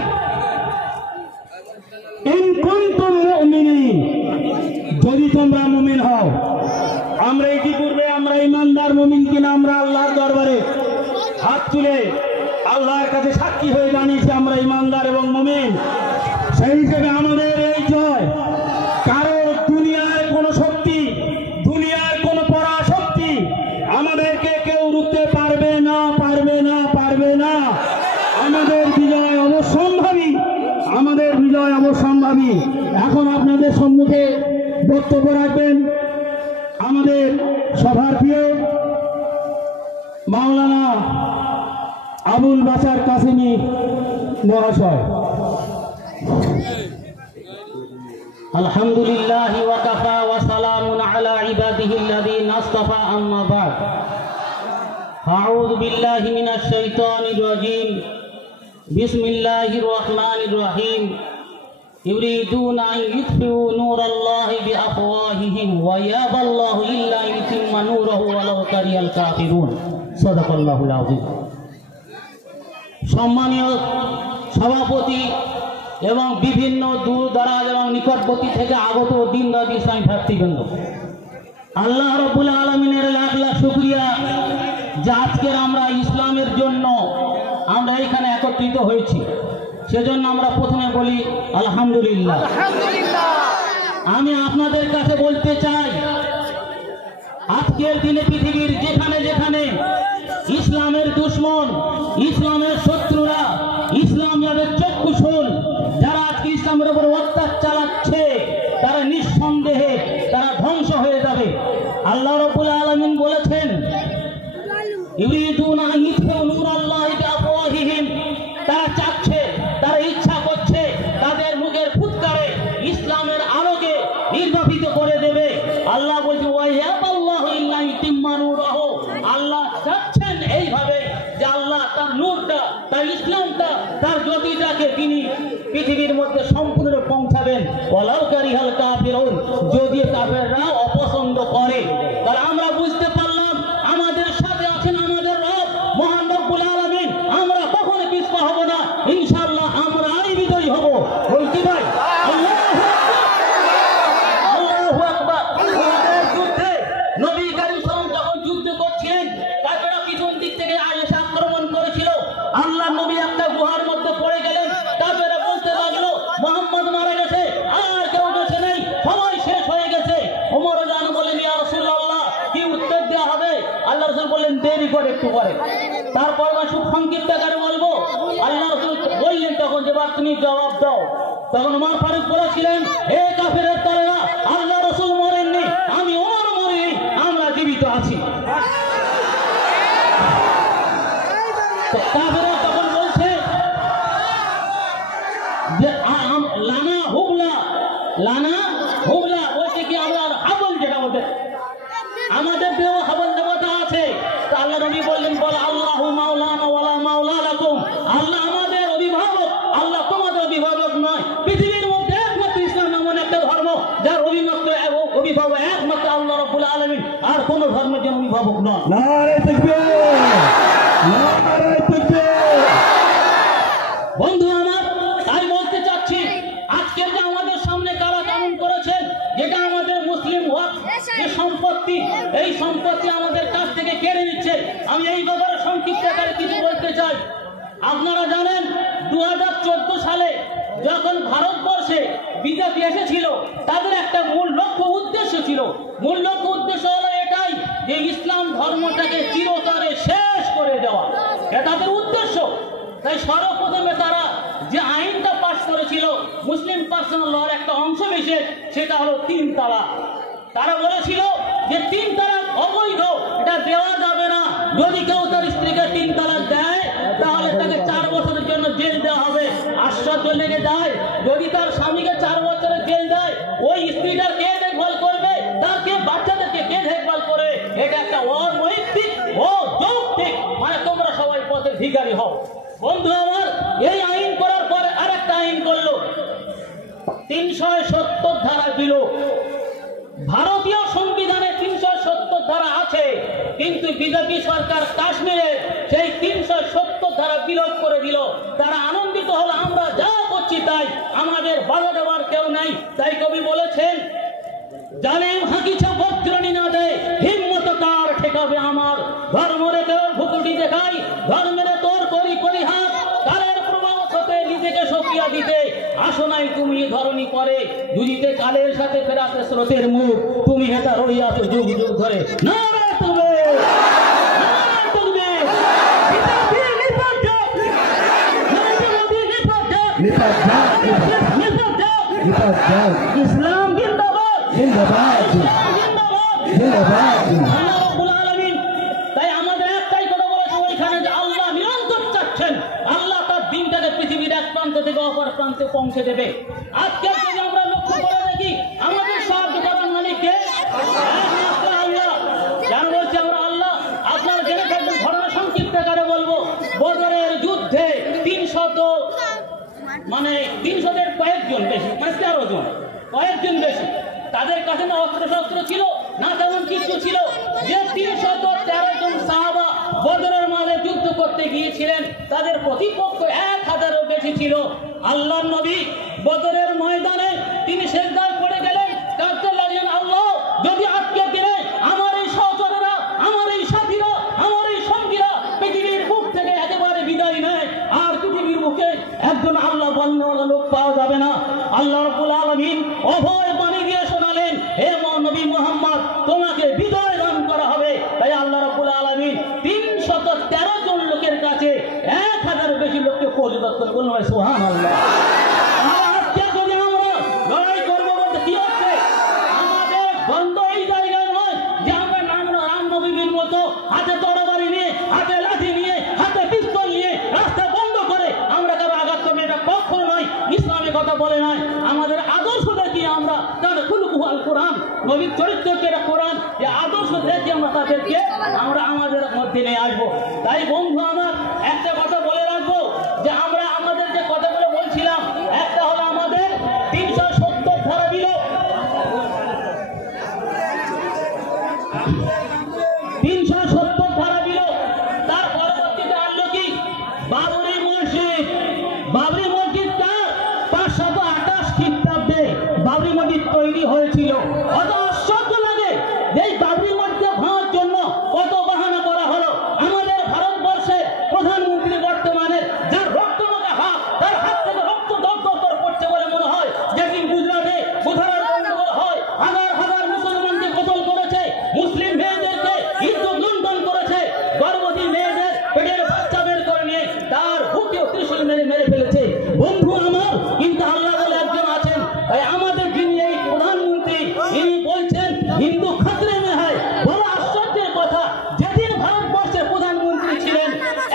ইন কুনতুম মুমিনিন, যদি তোমরা মুমিন হও। আমরা ইতিপূর্বে আমরা ইমানদার মুমিন কিনা আমরা আল্লাহর দরবারে হাত তুলে আল্লাহর কাছে সাক্ষী হয়ে জানিয়েছি আমরা ইমানদার এবং মুমিন। সেই হিসেবে আমাদের এই জয় কারো দুনিয়ার কোনো শক্তি, দুনিয়ার কোনো পরাশক্তি আমাদেরকে কেউ রুখতে পারবে না, পারবে না, পারবে না। আমাদের বিজয় অবশ্যম্ভাবী, আমাদের বিজয় অবশ্যম্ভাবী। এখন আপনাদের সম্মুখে বক্তব্য রাখবেন আমাদের সভার প্রিয় মাওলানা আবুল বাশার কাসেমি মহাশয়। আলহামদুলিল্লাহ ওয়া কাফা ওয়া সালামুন আলা ইবাদিহিল্লাযীনা আসতাফা, আম্মা বা'দ। আউযু বিল্লাহি মিনাশ শাইতানির রাজীম। বিসমিল্লাহির রহমানির রহিম। ইউরিদুনা আন ইউতফিউ নূরাল্লাহি বিআফওয়াহিহিম ওয়া ইয়াবাল্লাহু ইল্লা ইউতিম্মা নূরাহু ওয়ালাউ কারিহাল কাফিরুন। সাদাকাল্লাহুল আযীম। সম্মানীয় সভাপতি এবং বিভিন্ন দূর দরাজ এবং নিকটবর্তী থেকে আগত দিনদার ইসলামী ভাতৃবৃন্দ, আল্লাহ রাব্বুল আলামিনের লাখ লাখ শুকরিয়া যে আজকের আমরা ইসলামের জন্য আমরা এখানে একত্রিত হয়েছি। সেজন্য আমরা প্রথমে বলি আলহামদুলিল্লাহ। আমি আপনাদের কাছে বলতে চাই, আজকের দিনে পৃথিবীর যেখানে যেখানে ইসলামের দুশমন, ইসলামের শত্রুরা, ইসলাম যাদের চক্ষুশূল, যারা আজকে ইসলামের উপর অত্যাচার চালাচ্ছে, তারা নিঃসন্দেহে তারা ধ্বংস হয়ে যাবে। আল্লাহ রাব্বুল আলামিন বলেছেন ইউরিদুনা আন ইউতফিউ নূরাল্লাহি বিআফওয়াহিহিম, তারা চাচ্ছে, তারা ইচ্ছা করছে তাদের মুখের ফুৎকারে ইসলামের আলোকে নির্বাপিত করে দেবে। আল্লাহ বলছে ওয়া ইয়াবাল্লাহু ইল্লা ইউতিম্মা নূরাহু, আল্লাহ চাচ্ছেন এইভাবে যে আল্লাহ তার নূরটা, তার ইসলামটা, তার জ্যোতিটাকে তিনি পৃথিবীর মধ্যে সম্পূর্ণ পৌঁছাবেন। ওয়ালাউ কারিহাল কাফিরুন, যদি কাফেররা অপছন্দ করে। তাহলে আমরা বুঝতে পারলাম আমাদের সাথে আছেন আমাদের রব মহান রব্বুল আলামিন। আমরা কখনো পিছপা হব না, ইনশাআল্লাহ আমরাই বিজয়ী হব। বলছি ভাই আল্লাহু আকবার। উহুদের যুদ্ধে নবী কারীম সাল্লাল্লাহু আলাইহি ওয়াসাল্লাম যখন যুদ্ধ করছিলেন, কাফেররা পিছন দিক থেকে এসে আক্রমণ করেছিল। আল্লাহ নবী একটা গুহার মধ্যে পড়ে গেলেন। কাফেররা বলতে লাগলো মুহাম্মদ মারা গেছে, আর কেউ বেঁচে নেই, সবাই শেষ হয়ে গেছে। ওমর রাদিয়াল্লাহু বললেন ইয়া রাসূলুল্লাহ, কি উত্তর দেওয়া হবে? আল্লাহ রাসূল বললেন দেরি করে, একটু পরে। তারপর খুব সংক্ষিপ্ত আকারে বলবো। আল্লাহ রাসূল বললেন তখন যে তুমি জবাব দাও। তখন ওমর ফারুক বলেছিলেন, হে কাফেরের দলেরা, আল্লাহ রাসূল মরেননি, আমি ওমর মরিনি, আমরা জীবিত আছি। কাফেররা তখন বলছে যে লানা হুবলা, লানা হুবলা বলছে কি আমরা হাবল, যেটা বলতে আমাদের দেহ হাবল দেবতা আছে। তো আল্লাহ নবী বললেন বল আল্লাহু মাওলানা ওয়ালা মাওলা লাকুম, আল্লাহ আমাদের অভিভাবক, আল্লাহ তোমাদের অভিভাবক নয়। পৃথিবীর মধ্যে একমাত্র ইসলাম এমন একটা ধর্ম যার অভিভাবক একমাত্র আল্লাহ রাব্বুল আলামিন, আর কোন ধর্মের জন্য অভিভাবক নয়। নারায়ে তাকবীর, নারায়ে তাকবীর। বন্ধু আমার, এই সম্পত্তি আমাদের কাছ থেকে কেড়ে নিচ্ছে। আমি এই ব্যাপারে সংক্ষিপ্ত আকারে কিছু বলতে চাই। আপনারা জানেন 2014 সালে যখন ভারতবর্ষে বিজেপি এসেছিল, তাদের একটা মূল লক্ষ্য উদ্দেশ্য ছিল। মূল লক্ষ্য উদ্দেশ্য হলো এটাই যে ইসলাম ধর্মটাকে চিরতরে শেষ করে দেওয়া, এটা তাদের উদ্দেশ্য। তাই সর্বপ্রথমে তারা যে আইনটা পাশ করেছিল মুসলিম পার্সোনাল লর একটা অংশ বিশেষ, সেটা হলো 3 তালাক। তারা বলেছিল যে 3 তালাক অবৈধ, এটা দেওয়া যাবে না। যদি কেউ তার স্ত্রীকে 3 তালাক দেয় তাহলে তাকে 4 বছরের জন্য জেল দেওয়া হবে। আশ্চর্য লেগে যায়, যদি তার স্বামীকে 4 বছরের জেল দেয়, ওই স্ত্রীটার কে দেখভাল করবে? তার কে বাচ্চাদেরকে কে দেখভাল করবে? এটা একটা অনৈতিক ও যৌক্তিক, মানে তোমরা সবাই পথের ভিখারি হও। বন্ধু আমার, এই আইন করার পরে আরেকটা আইন করলো, 370 ধারা দিল। ভারতীয় সংবিধানে 370 ধারা আছে, কিন্তু বিজেপি সরকার কাশ্মীরে সেই 370 ধারা বিলোপ করে দিল। তারা আনন্দিত হলো, আমরা যা করছি তাই, আমাদের বাধা দেওয়ার কেউ নেই। তাই কবি বলেছেন, জানেম হাকিছে বজ্রণী না দেয়, হিম্মত কার ঠেকাবে আমার। ধর্মরে কেউ ভুকুটি দেখাই, ধর্মের তোর করি পরিহাস। কালের প্রভাব হতে নিজেকে সকিয়া দিতে, আসো নাই তুমি ধরণী পরে। দুজিতে কালের সাথে ফেরাতে স্রোতের মুখ, তুমি হেতা রইয়াছ যুগ যুগ ধরে। না রে তুমি, না রে তুমি, ইসলাম জিন্দাবাদ, জিন্দাবাদ, জিন্দাবাদ। তাই আমাদের একটাই কথা বলেছে ওইখানে, যে আল্লাহ নিরন্তর চাচ্ছেন, আল্লাহ তার দিনটাকে পৃথিবীর এক প্রান্ত থেকে অপর প্রান্তে পৌঁছে দেবে। আজকে যদি আমরা লক্ষ্য করে দেখি, আমাদের সাহায্য করার মালিককে আল্লাহ। কেন বলছি আমরা আল্লাহ? আপনারা জেনে থাকবেন, ঘটনা সংক্ষিপ্ত আকারে বলবো। বদরের যুদ্ধে 300-এর কয়েকজন বেশি, মানে 13 জন, কয়েকজন বেশি, তাদের কাছে না অস্ত্র শস্ত্র ছিল না তেমন কিছু ছিল। যে 313 জন সাহাবা বদরের মাঝে যুদ্ধ করতে গিয়েছিলেন, তাদের প্রতিপক্ষ 1000-এরও বেশি ছিল। আল্লাহর নবী বদরের ময়দানে তিনি সেজদায় পড়ে গেলেন, কাঁদতে লাগলেন, আল্লাহ যদি আজকে দিনে আমার এই সহচরেরা, আমার এই সাথীরা, আমার এই সঙ্গীরা পৃথিবীর বুক থেকে একেবারে বিদায় নেয়, আর পৃথিবীর বুকে একজন আল্লাহ বন্ধওয়ালা লোক পাওয়া যাবে না। আল্লাহ রাব্বুল আলামিন অভয় বাণী দিয়ে শোনালেন, হে নবী মুহাম্মদ, তোমাকে বিদায় দান করা হবে। তাই আল্লাহ রাব্বুল আলামিন 313 জন লোকের কাছে 1000-এর বেশি লোককে পরিবর্তন করে বলুন সুবহানাল্লাহ। আজকে যদি আমরা লড়াই করবো বলতে কি হচ্ছে? আমাদের দ্বন্দ্ব এই জায়গায় নয় যে আমরা রাম নবীর মতো হাতে তরবারি নিয়ে, হাতে লাঠি নিয়ে, হাতে পিস্তল নিয়ে রাস্তা বন্ধ করে আমরা কারো আঘাত করবো, এটা কখনো নয়। ইসলামের কথা বলে নয়। আমাদের আদর্শটা কি? আমরা তার খুলুকুল কোরআন, নবীর চরিত্রকে কোরআন, যে আদর্শ দেখে আমরা তাদেরকে আমরা আমাদের মধ্যে নিয়ে আসবো। তাই বন্ধু আমার, একটা কথা বলে রাখবো, যে আমরা আমাদের যে কথাগুলো বলছিলাম, একটা হলো আমাদের 370 ধারা দিল, 370 ধারা দিল। তার পরবর্তীতে আনলো কি? বাবরি মসজিদ। বাবরি মসজিদ কার? 528 খ্রিস্টাব্দে বাবরি মসজিদ তৈরি হয়েছিল। কত আশ্চর্য লাগে যে এই বাবরি মসজিদ ভাঙার জন্য কত বাহানা করা হলো। আমাদের ভারতবর্ষের প্রধানমন্ত্রী বর্তমানে, যার রক্ত মাখা হাত, তার হাত থেকে রক্ত দরদর পড়ছে বলে মনে হয়। যেদিন গুজরাটে বুধারার গন্ডগোল হয়, হাজার হাজার মুসলমানকে কতল করেছে, মুসলিম মেয়েদেরকে ইজ্জত লুণ্ঠন করেছে, গর্ভবতী মেয়েদের পেটের বাচ্চা বের করে নিয়ে তার বুকেও ত্রিশূল মেরে ফেলেছে। বন্ধু আমার, কিন্তু আল্লাহ বলে একজন আছেন, আমাদের যিনি এই প্রধানমন্ত্রী, ইনি বলছেন হিন্দু খাতরে মে হয়। বড় আশ্চর্যের কথা, যেদিন ভারতবর্ষের প্রধানমন্ত্রী ছিলেন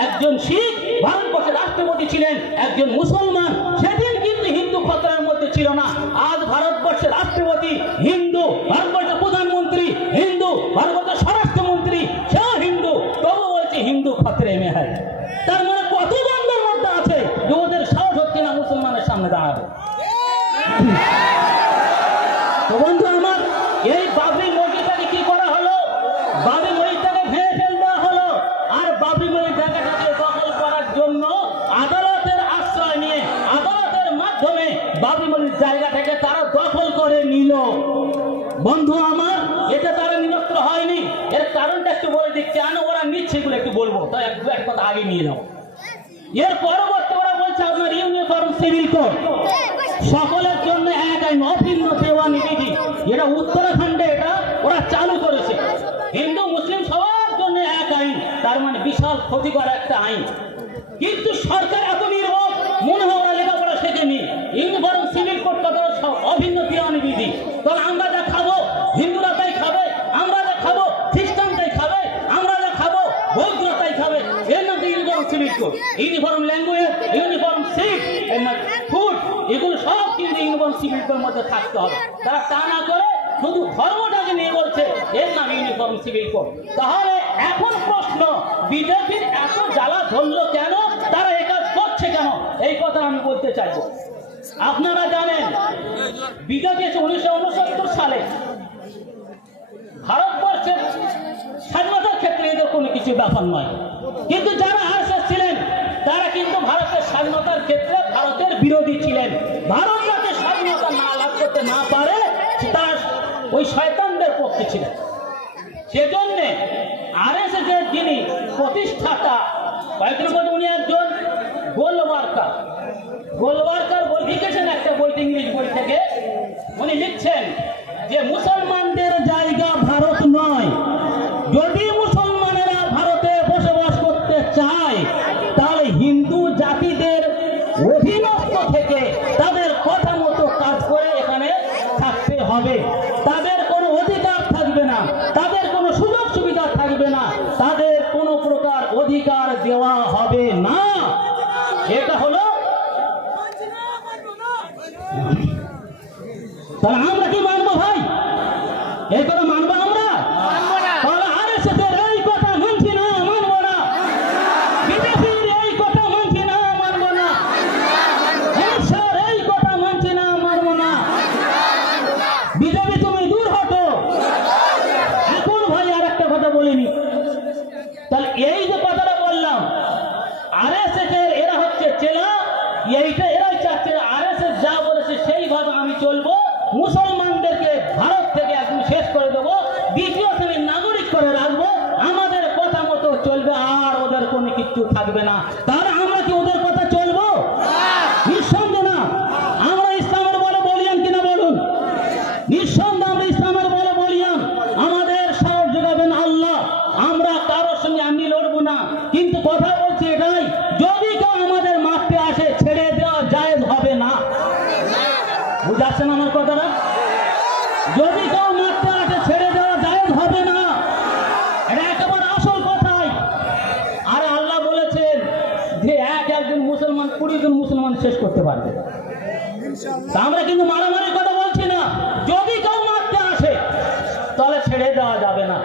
একজন শিখ, ভারতবর্ষের রাষ্ট্রপতি ছিলেন একজন মুসলমান, সেদিন কিন্তু হিন্দু খতরার মধ্যে ছিল না। আজ ভারতবর্ষের রাষ্ট্রপতি হিন্দু, ভারতবর্ষের প্রধানমন্ত্রী হিন্দু, ভারতবর্ষের স্বরাষ্ট্রমন্ত্রী সেও হিন্দু, তবু বলছে হিন্দু খতরে মে হয়। তার মানে কত দ্বন্দ্বের মধ্যে আছে যে ওদের সাহস হচ্ছে না মুসলমানের সামনে দাঁড়াবে। তো বন্ধু আমার, এই বাবরি মসজিদটাকে কি করা হলো? বাবরি মসজিদটাকে ভেঙে ফেল দেওয়া হলো। আর বাবরি মসজিদ জায়গাটাকে দখল করার জন্য আদালতের আশ্রয় নিয়ে, আদালতের মাধ্যমে বাবরি মসজিদ জায়গাটাকে তারা দখল করে নিল। বন্ধু আমার, এটা তারা নিরস্ত্র হয়নি। এর কারণটা একটু বলে দিই, কেন ওরা নিচ্ছে এগুলো একটু বলবো, তো এক কথা আগে নিয়ে যাও। এর পরবর্তী ওরা বলছে আপনার ইউনিফর্ম সিভিল কোড সকলের জন্য এক আইন, অভিন্ন দেওয়ানি বিধি, এটা উত্তরাখণ্ডে এটা ওরা চালু করেছে। হিন্দু মুসলিম সবার জন্য এক আইন, তার মানে বিশাল ক্ষতিকর একটা আইন। কিন্তু সরকার এত নির্ভর, মনে হয় ওরা লেখাপড়া শেখেনি। ইউনিফর্ম সিভিল কোড কত অভিন্ন দেওয়ানি বিধি, কারণ আমরা যা খাবো হিন্দুরা তাই খাবে, আমরা যা খাবো খ্রিস্টান তাই খাবে, আমরা যা খাবো বৌদ্ধরা তাই খাবে। এর নাম uniform civil code. Uniform language, uniform seat, food, এগুলো সব কিন্তু ইউনিফর্ম সিভিল কোডের মধ্যে থাকতে হবে। তারা তা না করে শুধু ধর্মটাকে নিয়ে বলছে এর নাম ইউনিফর্ম সিভিল কোড। তাহলে এখন প্রশ্ন, বিজেপির এত জ্বালা ধরলো কেন, তারা এই কাজ করছে কেন, এই কথা আমি বলতে চাইবো। আপনারা জানেন বিজেপি 1969 সালে ভারতবর্ষের স্বাধীনতার ক্ষেত্রে এদের কোনো কিছু ব্যাপার নয়, কিন্তু যারা আরএসএস ছিলেন তারা কিন্তু ভারতের স্বাধীনতার ক্ষেত্রে ভারতের বিরোধী ছিলেন। ভারত যাতে স্বাধীনতা না লাভ করতে না পারে তারা ওই শয়তানদের পক্ষে ছিলেন। সেজন্য আরএসএস এর যিনি প্রতিষ্ঠাতা, কয়েকদিন পরে উনি একজন গোলওয়ার্কার লিখেছেন একটা বই, ইংলিশ বই থেকে উনি লিখছেন যে মুসলমানদের জায়গা ভারত নয়, যদি মুসলমানেরা ভারতে বসবাস করতে চায় তাহলে হিন্দু জাতিদের অধীনস্থ থেকে তাদের কথা মতো কাজ করে এখানে থাকতে হবে। তাদের কোনো অধিকার থাকবে না, তাদের কোনো সুযোগ সুবিধা থাকবে না, তাদের কোনো প্রকার অধিকার দেওয়া হবে না। এটা হলো, তাহলে আমরা কি মানবো ভাই? এই কথা মানবো আমরা? তাহলে আরএসএস এর এই কথা মানছি না, মানবো না। বিজেপির এই কথা মানছি না, মানবো না। হিংসার এই কথা মানছি না, মানবো না। বিজেপি তুমি দূর হতো। এখন ভাই আর একটা কথা বলিনি, তাহলে এই যে কথাটা বললাম, আরএসএস এর এরা হচ্ছে চেলা, এইটা এরাই চাচ্ছে আরএসএস যা বলেছে সেইভাবে আমি চলবো, মুসলমানদেরকে ভারত থেকে একদম শেষ করে দেবো, দ্বিতীয় শ্রেণীর নাগরিক করে রাখবো, আমাদের কথা মতো চলবে, আর ওদের কোনো কিছু থাকবে না। তাহলে আমরা কি ওদের কথা চলবো? নিঃসন্দেহ না। আমরা ইসলামের বলে বলিয়ান কিনা বলুন? নিঃসন্দেহ আমরা ইসলামের বলে বলিয়ান। আমাদের সাহস যোগাবেন আল্লাহ, আমরা কারোর সঙ্গে আমি লড়বো না। কিন্তু কথা বলছি এটাই, যদি কেউ আমাদের মারতে আসে ছেড়ে দেওয়া জায়েজ হবে না। বুঝাচ্ছেন আমার কথাটা? যদি কেউ মারতে আসে ছেড়ে দেওয়া জায়েজ হবে না, এটা একেবারে আসল কথাই। আর আল্লাহ বলেছেন যে একজন মুসলমান 20 জন মুসলমান শেষ করতে পারবে। তা আমরা কিন্তু মারামারির কথা বলছি না, যদি কেউ মারতে আসে তাহলে ছেড়ে দেওয়া যাবে না।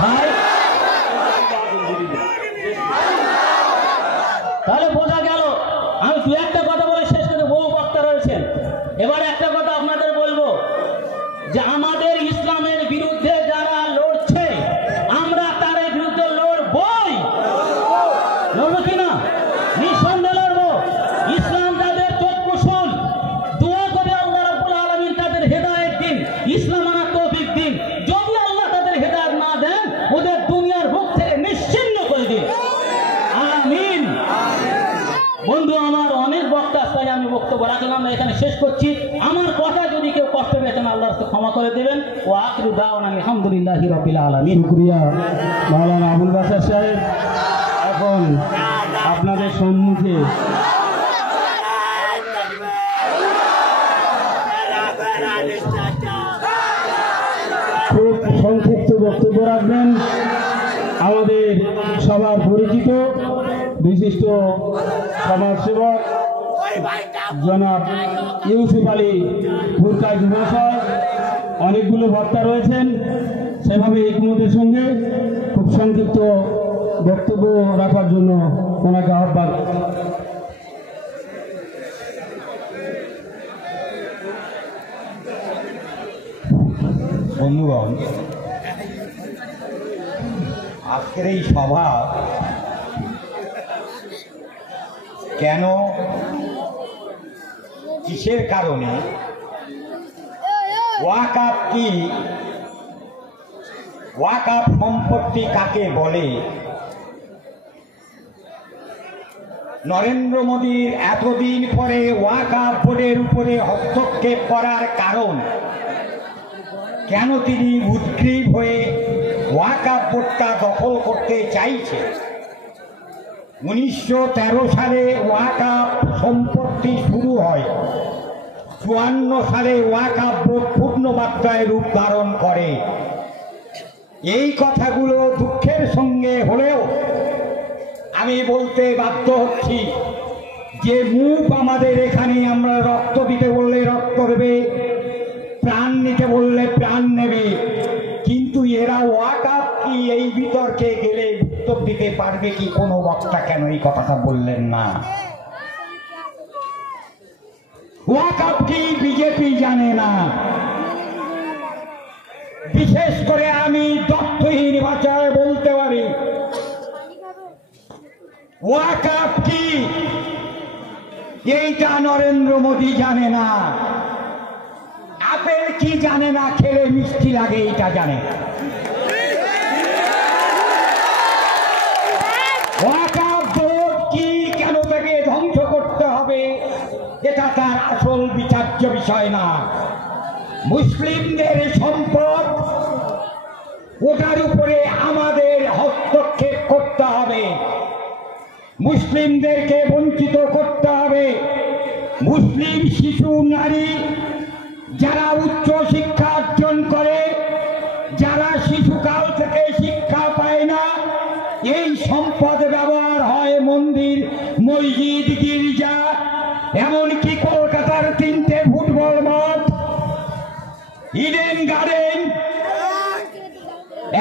ভাই তাহলে বোঝা গেল, আমি দু একটা কথা বলে শেষ করে, বহু বক্তা রয়েছেন। এবারে একটা কথা আপনাদের বলবো যে আমাদের ইসলামের বিরুদ্ধে যারা লড়ছে, আমরা তার বিরুদ্ধে লড়বই। লড়বো কিনা? নিঃসন্দেহে লড়বো। ইসলাম তাদের চক্ষুশূল, দোয়া করে আল্লাহ রাব্বুল আলামিন তাদের হেদায়েত দিন, ইসলাম আনার তৌফিক দিন। যদি আল্লাহ তাদের হেদায়েত না দেন, ওদের দুনিয়ার বুক থেকে নিশ্চিহ্ন করে দিন। আমিন। বন্ধু আমার, অনেক বক্তা, তাই আমি বক্তব্য রাখলাম, এখানে শেষ করছি। আমার কথা যদি কেউ কষ্ট পেয়েছেন আল্লাহর কাছে ক্ষমা করে দেবেন। ও আখিরু দাওয়ানা আলহামদুলিল্লাহি রাব্বিল আলামিন। শুকরিয়া মাওলানা আবুল বাশার সাহেব। এখন আপনাদের সম্মুখে খুব সংক্ষিপ্ত বক্তব্য রাখবেন আমাদের সবার পরিচিত বিশিষ্ট সমাজসেবক জনাব ইউসুফ আলী ফুরকাজি মহাশয়। অনেকগুলো বক্তা রয়েছেন, সেভাবে ইকমতের সঙ্গে খুব সংক্ষিপ্ত বক্তব্য রাখার জন্য ওনাকে আহ্বান। বন্ধুগণ, আজকের এই সভা কেন কিসের কারণে, ওয়াকআপ কি, ওয়াকআপ সম্পত্তি কাকে বলে, নরেন্দ্র মোদীর এতদিন পরে ওয়াকআপ বোর্ডের উপরে হস্তক্ষেপ করার কারণ, কেন তিনি উদ্গ্রীব হয়ে ওয়াকআপ বোর্ডটা দখল করতে চাইছে। 1913 সালে ওয়াকআপ সম্পত্তি শুরু হয়, 54 সালে ওয়াকআপ বোর্ড পূর্ণ মাত্রায় রূপ ধারণ করে। এই কথাগুলো দুঃখের সঙ্গে হলেও আমি বলতে বাধ্য হচ্ছি যে মুখ আমাদের এখানে, আমরা রক্ত দিতে বললে রক্ত দেবে, প্রাণ নিতে বললে প্রাণ নেবে, কিন্তু এরা ওয়াকআপ কি এই বিতর্কে গেলে উত্তর দিতে পারবে কি? কোনো বক্তা কেন এই কথাটা বললেন না? ওয়াকআপ কি বিজেপি জানে না? বিশেষ করে আমি তথ্যহীন ভাষায় বলতে পারি, ওয়াকআপ কি এইটা নরেন্দ্র মোদী জানে না। আপেল কি জানে না, খেলে মিষ্টি লাগে এইটা জানে না। ওয়াকআপ বোর্ড কি, কেন তাকে ধ্বংস করতে হবে, এটা তার আসল বিচার্য বিষয় না। মুসলিমদের সম্পদ, ওটার উপরে আমাদের হস্তক্ষেপ করতে হবে, মুসলিমদেরকে বঞ্চিত করতে হবে। মুসলিম শিশু নারী যারা উচ্চ শিক্ষা অর্জন করে, যারা শিশুকাল থেকে শিক্ষা পায় না, এই সম্পদ ব্যবহার হয় মন্দির, মসজিদ, গির্জা, এমনকি কলকাতার 3টে ফুটবল মাঠ, ইডেন গার্ডেন,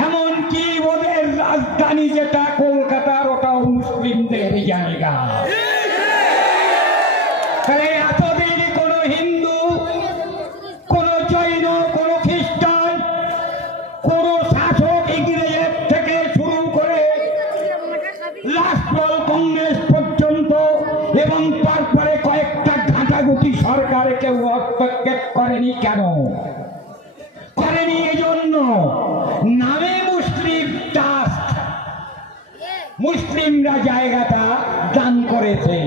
এমনকি ওদের রাজধানী যেটা কলকাতার, ওটাও মুসলিমদের জায়গা। এতদিন কোন হিন্দু, কোন জৈন, কোন খ্রিস্টান, কোন শাসক ইংরেজের থেকে শুরু করে রাষ্ট্রীয় কংগ্রেস পর্যন্ত এবং তারপরে কয়েকটা ঘাটাঘুটি সরকারে কেউ হস্তক্ষেপ করেনি। কেন করেনি? এজন্য নামে মুসলিম ট্রাস্ট, মুসলিমরা জায়গাটা দান করেছে।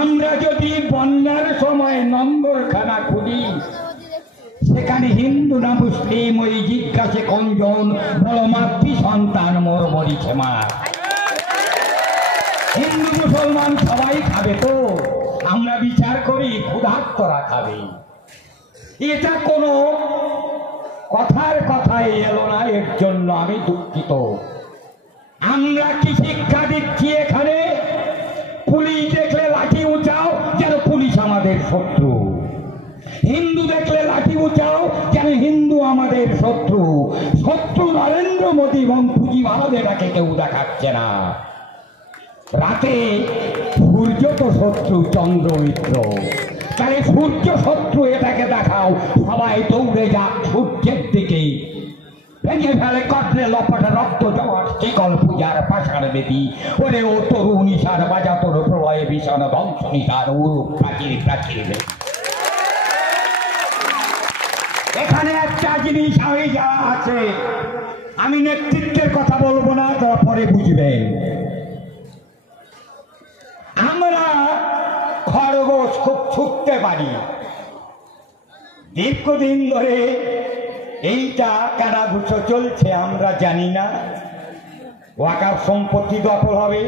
আমরা যদি বন্যার সময় নম্বরখানা খুলি, সেখানে হিন্দু না মুসলিম ওই জিজ্ঞাসে কঞ্জন বড় মাতৃ সন্তান মোর মরিছে মা। হিন্দু মুসলমান সবাই খাবে তো, আমরা বিচার করি ক্ষুধার্তরা খাবে। এটা কোনো কথার কথায় এলো না, এর জন্য আমি দুঃখিত। আমরা কি শিক্ষা দিচ্ছি এখানে? পুলিশ দেখলে লাঠি উঁচাও, যেন পুলিশ আমাদের শত্রু। হিন্দু দেখলে লাঠি উঁচাও, যেন হিন্দু আমাদের শত্রু। শত্রু নরেন্দ্র মোদী এবং পুঁজিবালাদেরকে কেউ দেখাচ্ছে না। রাতে সূর্য তো শত্রু, চন্দ্র মিত্র, তাহলে সূর্য শত্রু এটাকে দেখাও, সবাই দৌড়ে যাক সূর্যের দিকে। ভেঙে ফেলে কটলে লপটে রক্ত জমাট শিকল পূজার পাশার বেদি, ওরে ও তরু নিশার বাজা তোর প্রলয়ে ভীষণ ধ্বংস নিশার উরূপ প্রাচীর প্রাচীর। এখানে একটা জিনিস হয়ে যাওয়া আছে, আমি নেতৃত্বের কথা বলবো না, তারপরে বুঝবেন। আমরা খরগোশ খুব ছুটতে পারি, দীর্ঘদিন ধরে এইটা কারাঘুষো চলছে, আমরা জানি না। ওয়াকআপ সম্পত্তি দখল হবে,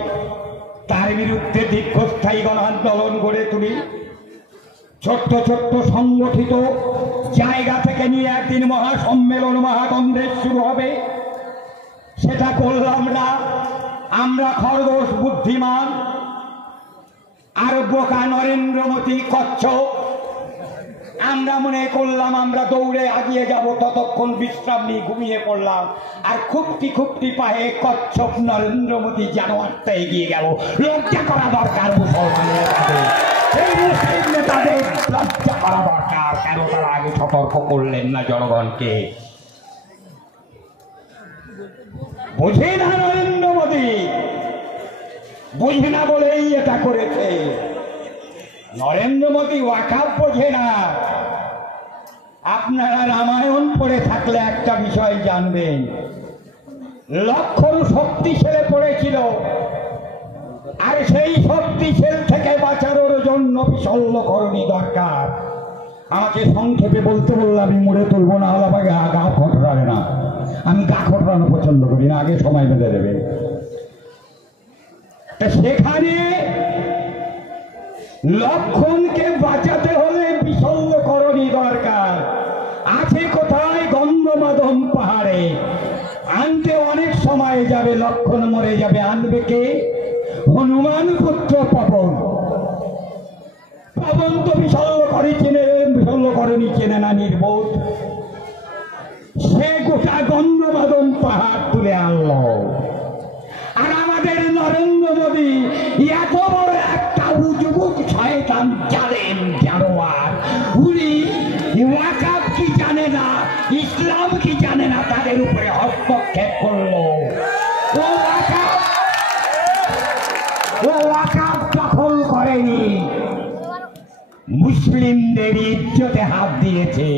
তার বিরুদ্ধে দীর্ঘস্থায়ী গণ আন্দোলন গড়ে তুলি। ছোট্ট ছোট্ট সংগঠিত জায়গা থেকে নিয়ে একদিন মহাসম্মেলন, মহাকংগ্রেস শুরু হবে, সেটা করলাম না। আমরা খরগোশ বুদ্ধিমান আর বোকা নরেন্দ্র মোদী কচ্ছপ। আমরা মনে করলাম আমরা দৌড়ে আগিয়ে যাব, ততক্ষণ বিশ্রাম নিয়ে ঘুমিয়ে পড়লাম। আর খুপটি খুপটি পায়ে কচ্ছপ নরেন্দ্র মোদী জানোয়ারটা এগিয়ে গেল। লজ্জা করা দরকার মুসলমানের কাছে, এই মুসলিম নেতাদের লজ্জা করা দরকার। কেন তারা আগে সতর্ক করলেন না জনগণকে? বুঝে না নরেন্দ্র মোদী, বুঝে না বলেই এটা করেছে। নরেন্দ্র মোদী ওয়াকাফ বোঝে না। আপনারা রামায়ণ পড়ে থাকলে একটা বিষয় জানবেন, লক্ষণ শক্তিশালী পড়েছিল, আর সেই শক্তিশাল থেকে বাঁচানোর জন্য বিশল্যকরণী দরকার। আমাকে সংক্ষেপে বলতে বললে আমি মুড়ে তুলবো, না হলে আমাকে গা খটরাবে না। আমি গা খটরানো পছন্দ করি না, আগে সময় বেঁধে দেবে। সেখানে লক্ষণকে বাঁচাতে হলে বিশল্যকরণী দরকার। আছে কোথায়? গন্ধমাদন পাহাড়ে। আনতে অনেক সময় যাবে, লক্ষণ মরে যাবে। আনবে কে? হনুমান পুত্র পবন। পবন তো বিশল্যকরণী চেনে না, নির্বোধ। সে গোটা গন্ধমাদন পাহাড় তুলে আনলো। আর আমাদের নরেন্দ্র মোদী এত বড় একটা উজবুক শয়তান, জালেম জানোয়ার, উনি ওয়াকাফ কি জানে না, ইসলাম কি জানে না, তাদের উপরে হস্তক্ষেপ করলো। ও ওয়াকাফ দখল করেনি, মুসলিমদের ইজ্জতে হাত দিয়েছে।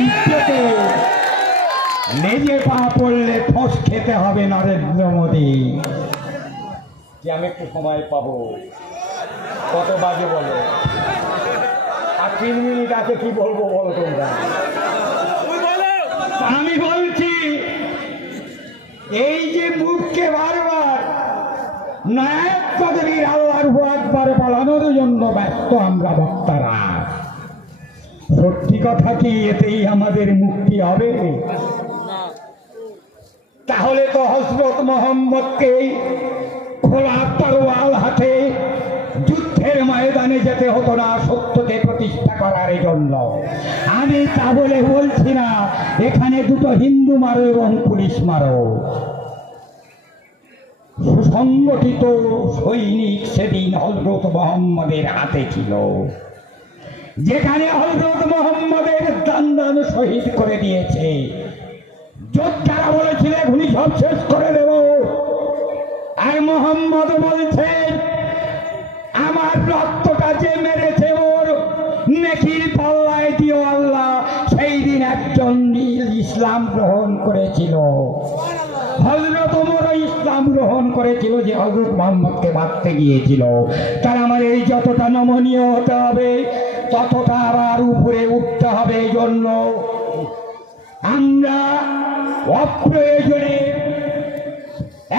ইজ্জতে লেজে পা পড়লে ঠোস খেতে হবে নরেন্দ্র মোদী। যে আমি একটু সময় পাবো, কত বাজে বলো? আর 3 মিনিট আছে, কি বলবো বলো তোমরা? আমি বলছি, এই যে মুখকে বারবার নায়ক পদবীর আল্লাহর আকবার বলানোর জন্য ব্যস্ত আমরা বক্তারা, সত্যি কথা কি এতেই আমাদের মুক্তি হবে? তাহলে তো হযরত মুহাম্মদকে খোলা তরোয়াল হাতে যুদ্ধের ময়দানে যেতে হতো না সত্যকে প্রতিষ্ঠা করার জন্য। আমি তা বলে বলছি না এখানে দুটো হিন্দু মারো এবং পুলিশ মারো। সুসংগঠিত সৈনিক সেদিন হযরত মুহাম্মদের হাতে ছিল, যেখানে হযরত মুহাম্মদের দান শহীদ করে দিয়েছে। যোদ্ধারা বলেছিলেন এখনই সব শেষ করে দেব, আর মুহাম্মদ বলছেন আমার রক্তটা যে মেরেছে ওর নেকির পাল্লায় দিও আল্লাহ। সেই দিন একজন ইসলাম গ্রহণ করেছিল, হযরত ওমর ইসলাম গ্রহণ করেছিল, যে হযরত মুহাম্মদকে মারতে গিয়েছিল। তার আমার এই যতটা নমনীয় হতে হবে, ততটা আবার উপরে উঠতে হবে। এই জন্য আমরা অপ্রয়োজনে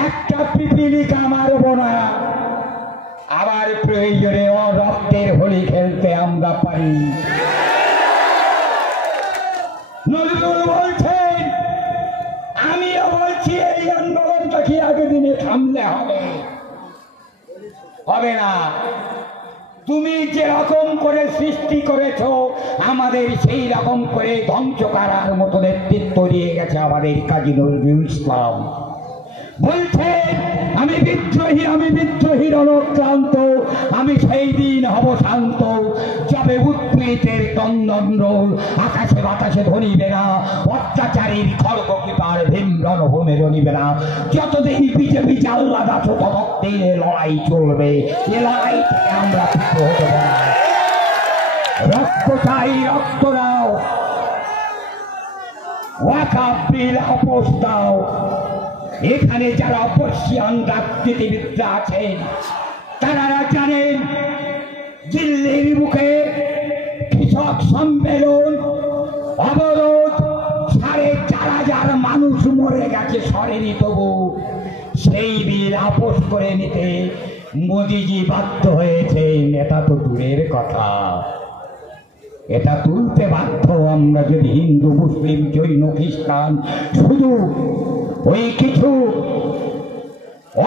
একটা পিপিলিকা মারব না, আবার প্রয়োজনে রক্তের হোলি খেলতে আমরা পারি। নজরুল বলছেন, আমিও বলছি এই আন্দোলনটা কি আগে দিনে থামলে হবে না। তুমি যেরকম করে সৃষ্টি করেছ, আমাদের সেই রকম করে ধ্বংস করার মতো নেতৃত্ব দিয়ে গেছে আমাদের কাজী নজরুল ইসলাম। বলছেন আমি বিদ্রোহীর অনুক্রান্ত, আমি সেই দিন হব শান্ত, যাবে উৎপীড়িতের ক্রন্দন রোল, আকাশে বাতাসে ধরিবে না, অত্যাচারীর খড়গ কৃপার ভীম রণভূমে রনিবে না। যতদিন বিজেপি জাল্লাদ আছো ততদিন লড়াই চলবে, এ লড়াই থেকে আমরা পিছু হতে না। রক্ত চাই, রক্ত দাও, ওয়াকাফ বিল আপোষ দাও। এখানে যারা বর্ষিয়ান রাজনীতিবিদরা আছেন তারা জানেন, দিল্লির বুকে কৃষক সম্মেলন, অবরোধ, 4,500 মানুষ মরে গেছে, সরেনি তবু সেই বিল আপোষ করে নিতে মোদিজি বাধ্য হয়েছে। নেতা তো দূরের কথা, এটা তুলতে বাধ্য আমরা। যদি হিন্দু, মুসলিম, জৈন, খ্রিস্টান, শুধু ওই কিছু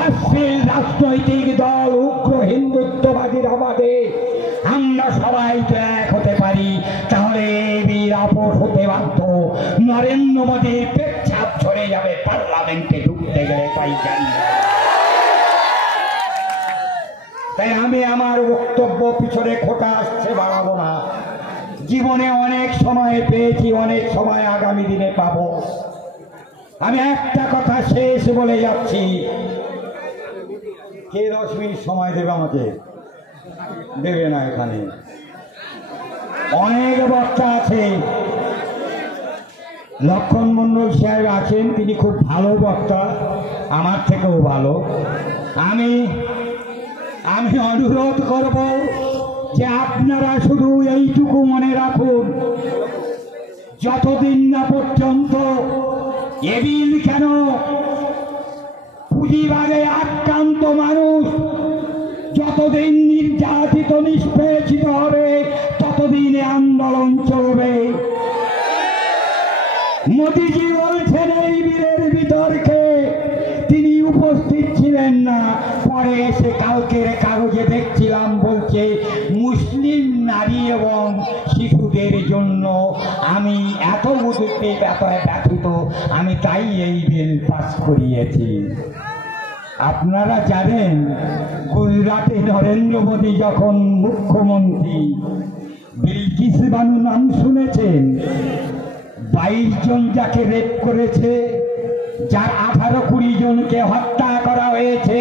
অশ্লীল রাজনৈতিক দল, উগ্র হিন্দুত্ববাদীরা বাদে আমরা সবাই তো এক হতে পারি, তাহলে বীর আপোষ হতে বাধ্য। নরেন্দ্র মোদীর পেচ্ছাপ ছড়ে যাবে পার্লামেন্টে ঢুকতে গেলে, তাই জানি। তাই আমি আমার বক্তব্য পিছনে খোটা আসছে বাড়াবো না। জীবনে অনেক সময় পেয়েছি, অনেক সময় আগামী দিনে পাবো। আমি একটা কথা শেষ বলে যাচ্ছি, কে 10 মিনিট সময় দেবে আমাকে? দেবে না। এখানে অনেক বক্তা আছে, লক্ষণ মন্ডল সাহেব আছেন, তিনি খুব ভালো বক্তা, আমার থেকেও ভালো। আমি অনুরোধ করব যে আপনারা শুধু এইটুকু মনে রাখুন, যতদিন না পর্যন্ত এ বিল কেন পুঁজিবাদে আক্রান্ত মানুষ যতদিন নির্যাতিত নিষ্পেষিত হবে ততদিন আন্দোলন চলবে। মোদিজি বলছেন এই বিলের বিতর্কে তিনি উপস্থিত ছিলেন না, পরে এসে কালকের কাগজে দেখছিলাম বলছে মুসলিম নারী এবং শিশুদের জন্য আমি এত উদ্বেগ ব্যথিত, আমি তাই এই বিল পাস করিয়েছি। আপনারা জানেন গুজরাটে নরেন্দ্র মোদী যখন মুখ্যমন্ত্রী, বিলকিস বানু নাম শুনেছেন? 22 জন যাকে রেপ করেছে, যার 18-20 জনকে হত্যা করা হয়েছে,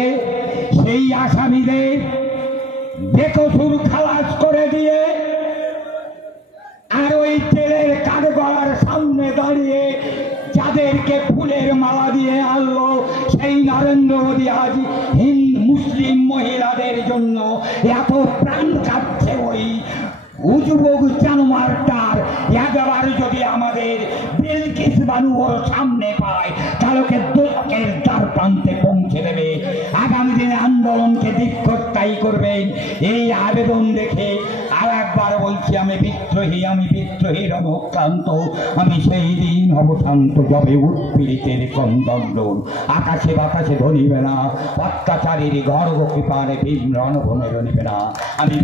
সেই আসামিদের বেকসুর খালাস করে দিয়ে আর ওই তেলের কাঠগড়ার সামনে দাঁড়িয়ে যাদেরকে ফুলের মালা দিয়ে আনলো, সেই নরেন্দ্র মোদী আজ মুসলিম মহিলাদের জন্য এত প্রাণ কাঁপছে। ওই উজবুক জানোয়ারটার একবার যদি আমাদের বিলকিস বানু ওর সামনে পায় তাহলে দোষকের দ্বার প্রান্তে পৌঁছে দেবে। আগামী দিনে আন্দোলনকে দীর্ঘস্থায়ী করবেন এই আবেদন দেখে আর একবার বলছি, আমি বিদ্রোহী রণক্রান্ত, আমি সেই দিন হব শান্ত যবে উৎপীড়িতের কন্দন আকাশে বাতাসে ধরিবে না, অত্যাচারীর গর্ব কৃপারে ভীম রণভূমে রণিবে না। আমি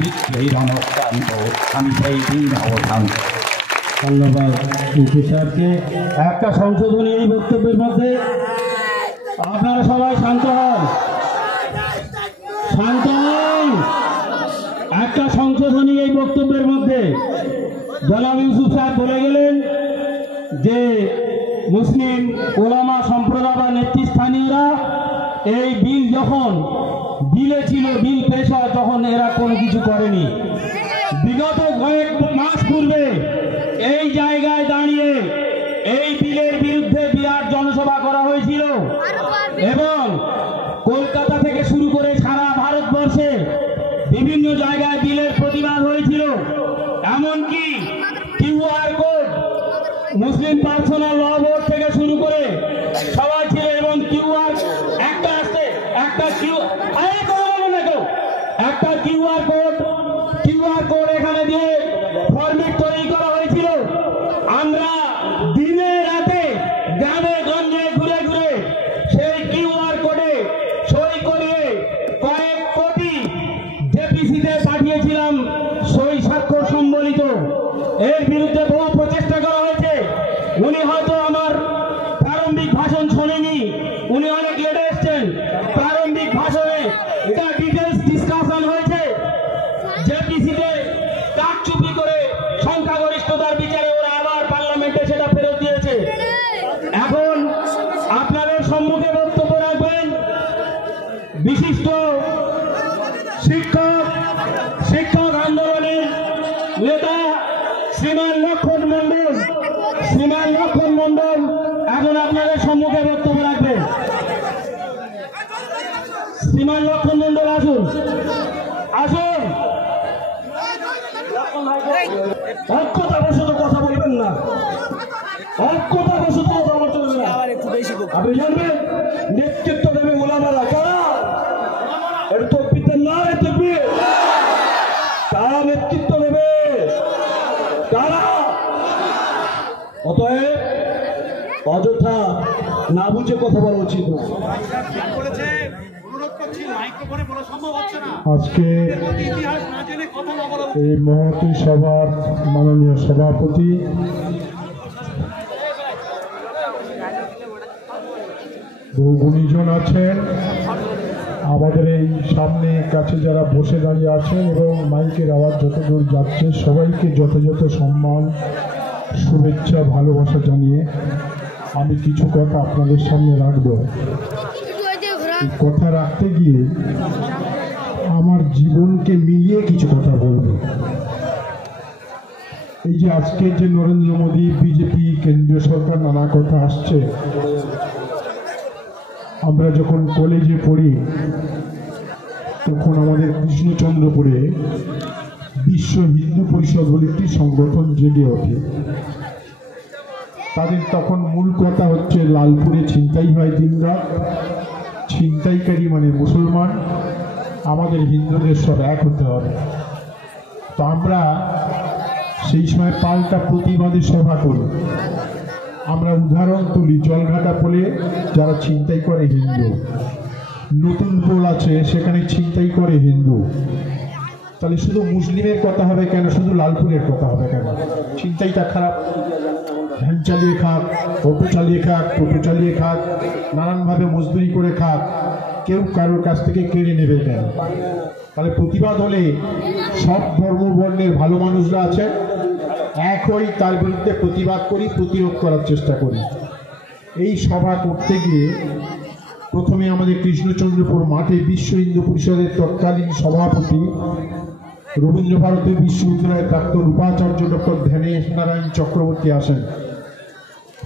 বিদ্রোহী রণক্রান্ত, আমি সেই দিন হব শান্ত। ধন্যবাদ ইউপি স্যারকে। একটা সংশোধনী এই বক্তব্যের মধ্যে, আপনারা সবাই শান্ত হন, শান্ত হন। একটা সংশোধনী এই বক্তব্যের মধ্যে জনাব ইউসুফ সাহেব বলে গেলেন যে মুসলিম ওলামা সম্প্রদায় বা নেতৃস্থানীয়রা এই বিল যখন বিলে ছিল, বিল পেশ হয়, তখন এরা কোনো কিছু করেনি। বিগত কয়েক মাস পূর্বে এই জায়গায় দাঁড়িয়ে এই বিলের বিরুদ্ধে বিরাট জনসভা করা হয়েছিল এবং কলকাতা থেকে শুরু করে সারা ভারতবর্ষে বিভিন্ন জায়গায় বিলের প্রতিবাদ হয়েছিল। এমনকি কিউআর কোড, মুসলিম পার্সোনাল ল বোর্ড থেকে শুরু করে সবাই ছিল এবং কিউআর কোড এখানে দিয়ে ফরম্যাট তৈরি করা হয়েছিল। আমরা দিনে রাতে গ্রামে গঞ্জে ঘুরে ঘুরে সেই কিউআর কোডে সই করিয়ে কয়েক কোটি জেপিসিতে পাঠিয়েছিলাম সই স্বাক্ষর সম্বলিত। এর বিরুদ্ধে বহু প্রচেষ্টা করা হয়েছে। উনি হয়তো আমার প্রারম্ভিক ভাষণ শোনেনি, উনি অনেক লেটে এসছেন। প্রারম্ভিক ভাষণে এটা ডিটেলস ডিসকাশন হয়েছে। জেপিসিতে কারচুপি করে সংখ্যাগরিষ্ঠতার বিচারে ওরা আবার পার্লামেন্টে সেটা ফেরত দিয়েছে। এখন আপনাদের সম্মুখে বক্তব্য রাখবেন বিশিষ্ট শিক্ষক আন্দোলনের নেতা শ্রীমান লক্ষণ মন্ডল এখন আপনাদের সম্মুখে বক্তব্য রাখবেন। শ্রীমান লক্ষণ মন্ডল আসুন। অজ্ঞতাবশত কথা বলবেন না, অজ্ঞতাবশত কথা বলতে হবে না। আপনি জানবেন নেতৃত্ব দেবে ওলামারা কারা? এটা তো পিতের না, তারা নেতৃত্ব দেবে, তারা। অতএব অযথা না বুঝে কথা বলা উচিত না। আজকে এই মহতী সভার মাননীয় সভাপতি বহু গুণীজন আছেন, আমাদের এই সামনে কাছে যারা বসে দাঁড়িয়ে আছেন এবং মাইকের আওয়াজ যতদূর যাচ্ছে সবাইকে যথাযথ সম্মান, শুভেচ্ছা, ভালোবাসা জানিয়ে আমি কিছু কথা আপনাদের সামনে রাখব। কথা রাখতে গিয়ে আমার জীবনকে মিলিয়ে কিছু কথা বলবো। এই যে আজকে যে নরেন্দ্র মোদী, বিজেপি, কেন্দ্রীয় সরকার নানা কথা আসছে, আমরা যখন কলেজে পড়ি তখন আমাদের কৃষ্ণচন্দ্রপুরে বিশ্ব হিন্দু পরিষদ বলে একটি সংগঠন জেগে ওঠে। তাদের তখন মূল কথা হচ্ছে লালপুরে ছিনতাই হয় দিনরাত, ছিনতাইকারী মানে মুসলমান, আমাদের হিন্দুদের সব এক হতে হবে। তো আমরা সেই সময় পাল্টা প্রতিবাদী সভা করি। আমরা উদাহরণ তুলি, জলঘাটা পোলে যারা ছিনতাই করে হিন্দু, নতুন পোল আছে সেখানে ছিনতাই করে হিন্দু। তাহলে শুধু মুসলিমের কথা হবে কেন, শুধু লালপুরের কথা হবে কেন? ছিনতাইটা খারাপ, ভ্যান চালিয়ে খাক, অটো চালিয়ে খাক, টোটো চালিয়ে খাক, নানানভাবে মজদুরি করে খাক, কেউ কারোর কাছ থেকে কেড়ে নেবে কেন? তাহলে প্রতিবাদ হলে সব ধর্ম বর্ণের ভালো মানুষরা আছে, এক হই, তার বিরুদ্ধে প্রতিবাদ করি, প্রতিরোধ করার চেষ্টা করি। এই সভা করতে গিয়ে প্রথমে আমাদের কৃষ্ণচন্দ্রপুর মাঠে বিশ্ব হিন্দু পরিষদের তৎকালীন সভাপতি, রবীন্দ্র ভারতী বিশ্ববিদ্যালয়ের প্রাক্তন উপাচার্য ডক্টর ধ্যানেশ নারায়ণ চক্রবর্তী আসেন।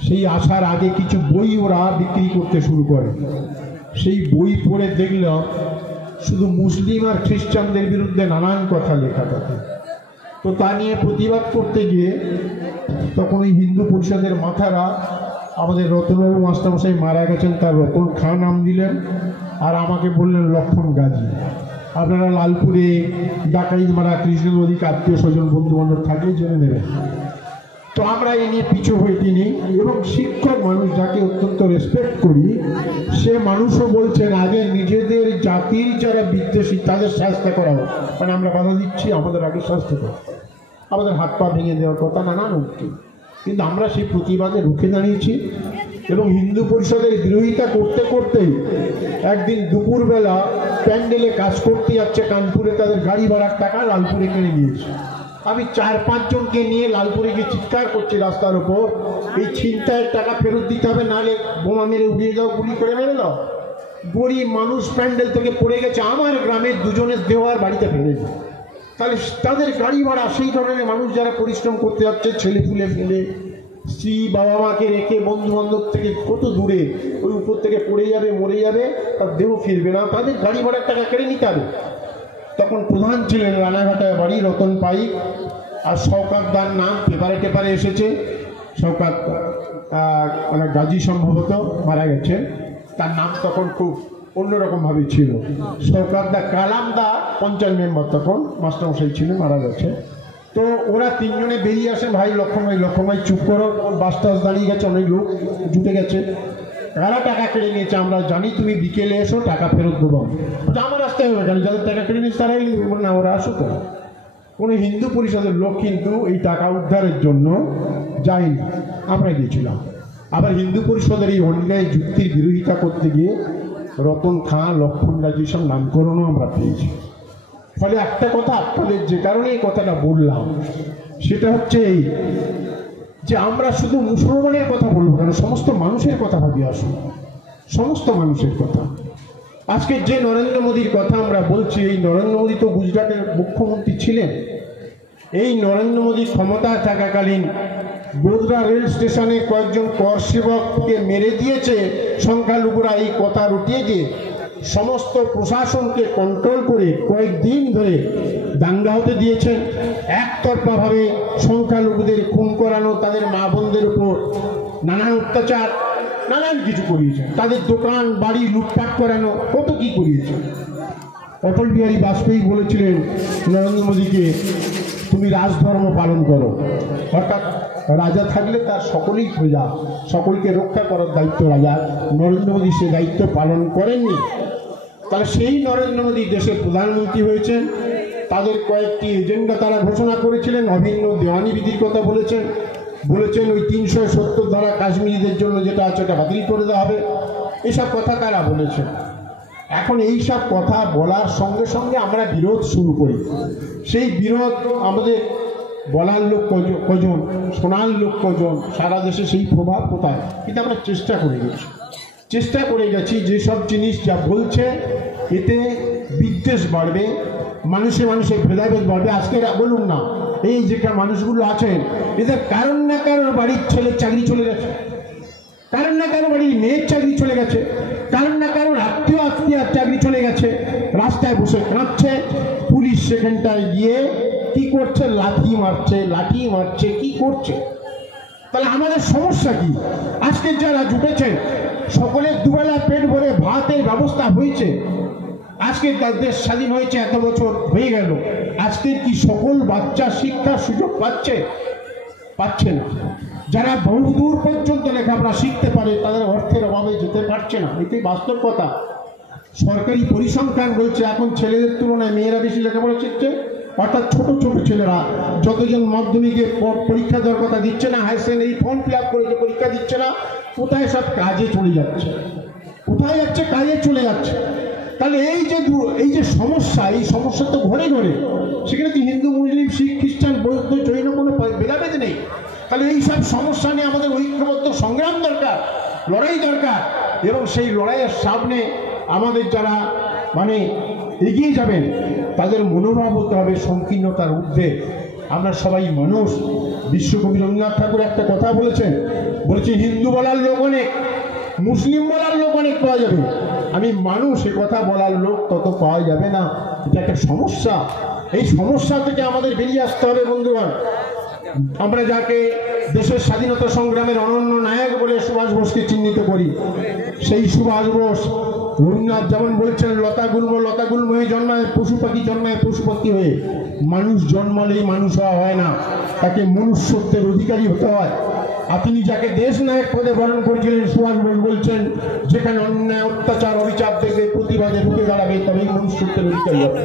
সেই আসার আগে কিছু বই ওরা বিক্রি করতে শুরু করে। সেই বই পড়ে দেখলাম শুধু মুসলিম আর খ্রিস্টানদের বিরুদ্ধে নানান কথা লেখা থাকে। তো তা নিয়ে প্রতিবাদ করতে গিয়ে তখন ওই হিন্দু পরিষদের মাথারা, আমাদের রতনবাবু মাস্টারমশাই মারা গেছেন, তার রতন খাঁ নাম দিলেন, আর আমাকে বললেন লক্ষণ গাজী। আপনারা লালপুরে ডাকাইত মারা কৃষ্ণ নদীকে আত্মীয় স্বজন বন্ধু বান্ধব থাকলে জেনে নেবেন। তো আমরা এই নিয়ে পিছু হইতে নেই, এবং শিক্ষক মানুষ যাকে অত্যন্ত রেসপেক্ট করি, সে মানুষও বলছেন আগে নিজেদের জাতির যারা বিদ্বেষী তাদের শাস্তি করা হোক। মানে আমরা বাধা দিচ্ছি, আমাদের আগে শাস্তি করা, আমাদের হাত পা ভেঙে দেওয়ার কথা নানান উঠছে। কিন্তু আমরা সেই প্রতিবাদে রুখে দাঁড়িয়েছি, এবং হিন্দু পরিষদের বিরোধিতা করতে করতেই একদিন দুপুরবেলা প্যান্ডেলে কাজ করতে যাচ্ছে কানপুরে, তাদের গাড়ি ভাড়ার টাকা লালপুরে কিনে নিয়েছে। আমি 4-5 জনকে নিয়ে লালপুরে গিয়ে চিৎকার করছি রাস্তার উপর, এই ছিনতাইয়ের টাকা ফেরত দিতে হবে, নাহলে বোমা মেরে উড়িয়ে দাও, গুলি করে মেরে দাও। গরিব মানুষ প্যান্ডেল থেকে পড়ে গেছে, আমার গ্রামের দুজনের দেহ আর বাড়িতে ফেলেছে। তাহলে তাদের গাড়ি ভাড়া, সেই ধরনের মানুষ যারা পরিশ্রম করতে যাচ্ছে, ছেলে ফুলে ফেলে, স্ত্রী বাবা মাকে রেখে, বন্ধু বান্ধব থেকে কত দূরে, ওই উপর থেকে পড়ে যাবে, মরে যাবে, তার দেহ ফিরবে না, তাদের গাড়ি ভাড়ার টাকা কেড়ে নিতে হবে। তখন প্রধান ছিলেন রানাঘাটায় বাড়ি রতন পাইক, আর শওকাত দার নাম পেপারে টেপারে এসেছে। শওকাত মানে গাজী সম্ভবত মারা গেছে, তার নাম তখন খুব অন্যরকমভাবে ছিল। শওকাত দা কালাম দা পঞ্চায়েত মেম্বার তখন মাস্টারমশাই ছিলেন, মারা গেছে। তো ওরা তিনজনে বেরিয়ে আসেন, ভাই লক্ষণভাই চুপ করো, বাস টাস দাঁড়িয়ে গেছে, অনেক লোক জুটে গেছে, কারা টাকা কেড়ে নিয়েছে আমরা জানি, তুমি বিকেলে এসো, টাকা ফেরত দেবো। আমার রাস্তায় হবে কেন, যাদের টাকা কেড়ে নিয়েছে তারাই না, ওরা আসো তো। কোনো হিন্দু পরিষদের লোক কিন্তু এই টাকা উদ্ধারের জন্য যায়নি, আমরা গিয়েছিলাম। আবার হিন্দু পরিষদের এই অন্যায় যুক্তির বিরোধিতা করতে গিয়ে রতন খাঁ, লক্ষণ গাজী সব নামকরণও আমরা পেয়েছি। ফলে একটা কথা আপনাদের যে কারণে এই কথাটা বললাম, সেটা হচ্ছে এই যে আমরা শুধু মুসলমানের কথা বলবো কেন, সমস্ত মানুষের কথা ভাবি আসুন, সমস্ত মানুষের কথা। আজকে যে নরেন্দ্র মোদীর কথা আমরা বলছি, এই নরেন্দ্র মোদী তো গুজরাটের মুখ্যমন্ত্রী ছিলেন। এই নরেন্দ্র মোদী ক্ষমতায় থাকাকালীন গোদরা রেল স্টেশনে কয়েকজন কর সেবককে মেরে দিয়েছে সংখ্যালঘুরা, এই কথা রটিয়ে দিয়ে সমস্ত প্রশাসনকে কন্ট্রোল করে কয়েকদিন ধরে দাঙ্গা হতে দিয়েছেন। একতরফাভাবে সংখ্যালঘুদের খুন করানো, তাদের মা বোনদের উপর নানান অত্যাচার, নানান কিছু করিয়েছেন, তাদের দোকান বাড়ি লুটপাট করানো, কত কি করিয়েছেন। অটল বিহারী বাজপেয়ী বলেছিলেন নরেন্দ্র মোদীকে, তুমি রাজধর্ম পালন করো, অর্থাৎ রাজা থাকলে তার সকলেই প্রজা, সকলকে রক্ষা করার দায়িত্ব রাজার। নরেন্দ্র মোদী সে দায়িত্ব পালন করেননি। তাহলে সেই নরেন্দ্র মোদী দেশের প্রধানমন্ত্রী হয়েছেন, তাদের কয়েকটি এজেন্ডা তারা ঘোষণা করেছিলেন, অভিন্ন দেওয়ানি বিধির কথা বলেছেন, ওই 370 ধারা কাশ্মীরিদের জন্য যেটা আছে ওটা বাতিল করে দেওয়া হবে, এসব কথা তারা বলেছেন। এখন এই সব কথা বলার সঙ্গে সঙ্গে আমরা বিরোধ শুরু করি। সেই বিরোধ আমাদের বলার লোক কজন, শোনার লোক কজন, সারা দেশে সেই প্রভাব কোথায়? কিন্তু আমরা চেষ্টা করে গেছি যেসব জিনিস যা বলছে এতে বিদ্বেষ বাড়বে, মানুষে মানুষে ভেদাভেদ বাড়বে। আজকে বলুন না, এই যে মানুষগুলো আছেন এদের কারণ না কারোর বাড়ির ছেলের চাকরি চলে গেছে, কারণ না কারোর বাড়ির মেয়ের চাকরি চলে গেছে, কারণ না কারোর আত্মীয় চাকরি চলে গেছে, রাস্তায় বসে কাঁদছে, পুলিশ সেখানটায় গিয়ে কি করছে, লাঠি মারছে, কি করছে? তাহলে আমাদের সমস্যা কি? আজকে যারা জুটেছেন সকলের দুবেলা পেট ভরে ভাতের ব্যবস্থা হয়েছে, আজকে দেশ স্বাধীন হয়েছে, এত বছর হয়ে গেল, আজকে কি সকল বাচ্চা শিক্ষার সুযোগ পাচ্ছে না? যারা বহুদূর পর্যন্ত লেখাপড়া শিখতে পারে তাদের অর্থের অভাবে যেতে পারছে না, এটাই বাস্তব কথা। সরকারি পরিসংখ্যান বলছে এখন ছেলেদের তুলনায় মেয়েরা বেশি লেখাপড়া শিখছে, অর্থাৎ ছোট ছোট ছেলেরা যতজন মাধ্যমিকে পরীক্ষা দেওয়ার কথা দিচ্ছে না, higher secondary form fill up করেছে পরীক্ষা দিচ্ছে না, কোথায় সব কাজে চলে যাচ্ছে, কাজে চলে যাচ্ছে। তাহলে এই যে সমস্যা, এই সমস্যা তো ঘরে ঘরে, সেখানে তো হিন্দু মুসলিম শিখ খ্রিস্টান বৌদ্ধ জৈন কোনো ভেদাভেদ নেই। তাহলে এই সব সমস্যা নিয়ে আমাদের ঐক্যবদ্ধ সংগ্রাম দরকার, লড়াই দরকার, এবং সেই লড়াইয়ের সামনে আমাদের যারা এগিয়ে যাবেন তাদের মনোভাব হতে হবে সংকীর্ণতার ঊর্ধ্বে। আমরা সবাই মানুষ। বিশ্বকবি রবীন্দ্রনাথ ঠাকুর একটা কথা বলেছেন, হিন্দু বলার লোক অনেক, মুসলিম বলার লোক অনেক পাওয়া যাবে, আমি মানুষ এ কথা বলার লোক তত পাওয়া যাবে না। এটা একটা সমস্যা। এই সমস্যা থেকে আমাদের বেরিয়ে আসতে হবে বন্ধুগণ। আমরা যাকে দেশের স্বাধীনতা সংগ্রামের অনন্য নায়ক বলে সুভাষ বোসকে চিহ্নিত করি, সেই সুভাষ বোস রবীন্দ্রনাথ যেমন বলছেন, লতা গুল্ম হয়ে জন্মায়, পশু পাখি জন্মায় পশু পাখি হয়ে, মানুষ জন্মালেই মানুষ হওয়া হয় না, তাকে মনুষ্যত্বের অধিকারী হতে হয়। আর তিনি যাকে দেশ নায়ক পদে বরণ করেছিলেন, সুভাষ বোস বলছেন, যেখানে অন্যায় অত্যাচার অবিচার দেখবে প্রতিবাদে রুখে দাঁড়াবে, তবেই মনুষ্যত্বের অধিকারী হবে।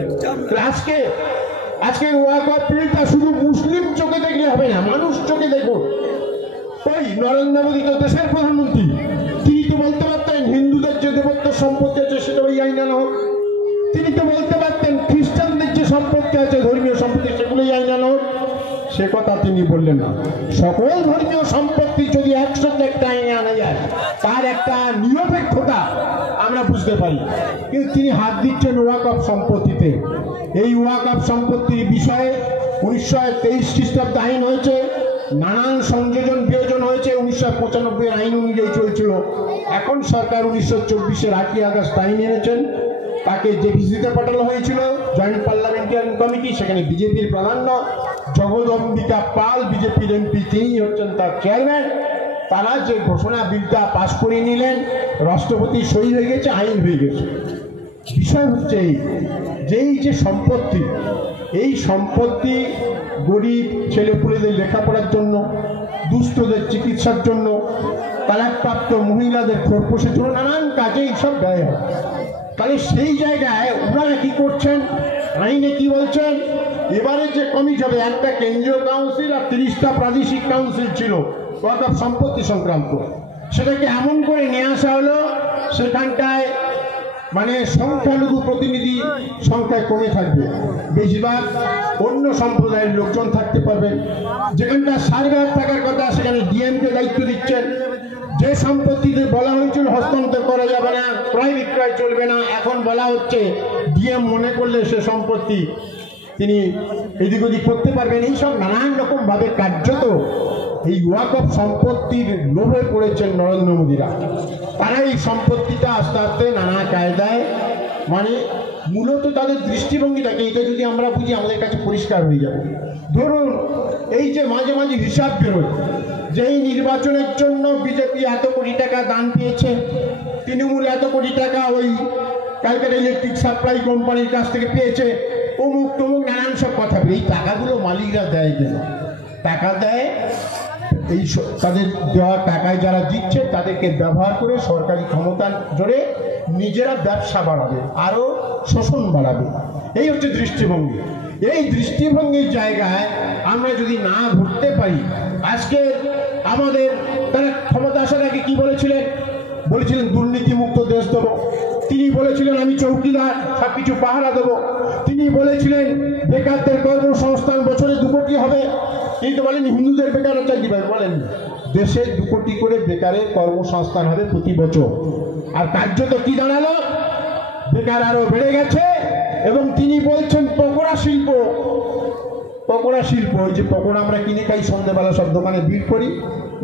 আজকে ওয়াকফ বিলটা শুধু মুসলিম চোখে দেখলে হবে না, মানুষ চোখে দেখো। ওই নরেন্দ্র মোদী তো দেশের প্রধানমন্ত্রী, তিনি তো বলতে পারতেন হিন্দুদের যে দেবত্ব সম্পত্তি আছে সেটা ওই আইন আনা হোক। তিনি তো বলতে পারতেন খ্রিস্টানদের যে সম্পত্তি আছে ধর্মীয় সম্পত্তি সেগুলোই আইন আনা হোক। সে কথা তিনি বললেন না। সকল ধর্মীয় সম্পত্তি যদি একসাথে একটা আইনে আনা যায় তার একটা নিরপেক্ষতা আমরা বুঝতে পারি, কিন্তু তিনি হাত দিচ্ছেন ওয়াকফ সম্পত্তিতে। এই ওয়াকফ সম্পত্তির বিষয়ে 1923 খ্রিস্টাব্দে আইন হয়েছে, নানান সংযোজন বিয়োজন হয়েছে, 1995 আইন অনুযায়ী চলছিল। এখন সরকার 1924-এর 8ই আগস্ট আইন এনেছেন, তাকে জেপিসিতে পাঠানো হয়েছিল, জয়েন্ট পার্লামেন্টারি কমিটি, সেখানে বিজেপির প্রাধান্য, জগদম্বিকা পাল বিজেপির এমপি, তিনি হচ্ছেন তার চেয়ারম্যান। তারা যে ঘোষণা বিলটা পাশ করে নিলেন, রাষ্ট্রপতি সই হয়ে গেছে, আইন হয়ে গেছে। বিষয় হচ্ছে এই যে সম্পত্তি, এই সম্পত্তি গরিব ছেলেপুলেদের লেখাপড়ার জন্য, দুস্থদের চিকিৎসার জন্য, তালাকপ্রাপ্ত মহিলাদের খোরপোশের জন্য, নানান কাজে এইসব ব্যয় হয়। তাহলে সেই জায়গায় ওনারা কি করছেন, আইনে কি বলছেন, এবারে যে কমিটি হবে, একটা কেন্দ্রীয় কাউন্সিল আর 30টা প্রাদেশিক কাউন্সিল ছিল ওয়াকফ সম্পত্তি সংক্রান্ত, সেটাকে এমন করে নিয়ে আসা হলো সেখানটায় সংখ্যালঘু প্রতিনিধি সংখ্যায় কমে থাকবে, বেশিরভাগ অন্য সম্প্রদায়ের লোকজন থাকতে পারবেন। যেখানটা সার্ভেয়ার থাকার কথা সেখানে ডিএমকে দায়িত্ব দিচ্ছেন। যে সম্পত্তিতে বলা হয়েছিল হস্তান্তর করা যাবে না, ক্রয় বিক্রয় চলবে না, এখন বলা হচ্ছে ডিএম মনে করলে সে সম্পত্তি তিনি এদিক ওদিক করতে পারবেন। এইসব নানান রকম ভাবে কার্যত এই ওয়াকফ সম্পত্তির লোভে পড়েছেন নরেন্দ্র মোদীরা। তারা এই সম্পত্তিটা আস্তে আস্তে নানা কায়দায় মূলত তাদের দৃষ্টিভঙ্গিটাকে, এটা যদি আমরা বুঝি আমাদের কাছে পরিষ্কার হয়ে যাবে। ধরুন এই যে মাঝে মাঝে হিসাব বেরোয়, যেই নির্বাচনের জন্য বিজেপি এত কোটি টাকা দান পেয়েছে, তৃণমূল এত কোটি টাকা ওই ক্যালকাটা ইলেকট্রিক সাপ্লাই কোম্পানির কাছ থেকে পেয়েছে, অমুক তমুক নানান সব কথা। এই টাকাগুলো মালিকরা দেয় কেন? টাকা দেয় এই তাদের দেওয়া টাকায় যারা দিচ্ছে তাদেরকে ব্যবহার করে সরকারি ক্ষমতা জোরে নিজেরা ব্যবসা বাড়াবে, আরো শোষণ বাড়াবে। এই হচ্ছে দৃষ্টিভঙ্গি। এই দৃষ্টিভঙ্গির জায়গায় আমরা যদি না ঘুরতে পারি, আজকে আমাদের তারা ক্ষমতা আসার আগে কি বলেছিলেন দুর্নীতিমুক্ত দেশ দেবো। তিনি বলেছিলেন আমি চৌকিদার, সবকিছু পাহারা দেবো। তিনি বলেছিলেন বেকারদের কর্মসংস্থান বছরে 2 কোটি হবে। কিন্তু বলেন হিন্দুদের বেকার চাকরি পাবে, বলেন দেশে 2 কোটি করে বেকারের কর্মসংস্থান হবে প্রতি বছর। আর কার্যত কি দাঁড়ালো? বেকার আরো বেড়ে গেছে, এবং তিনি বলছেন পকোড়া শিল্প, ওই যে পকোড়া আমরা কিনে খাই সন্ধ্যেবেলা সব দোকানে ভিড় করি,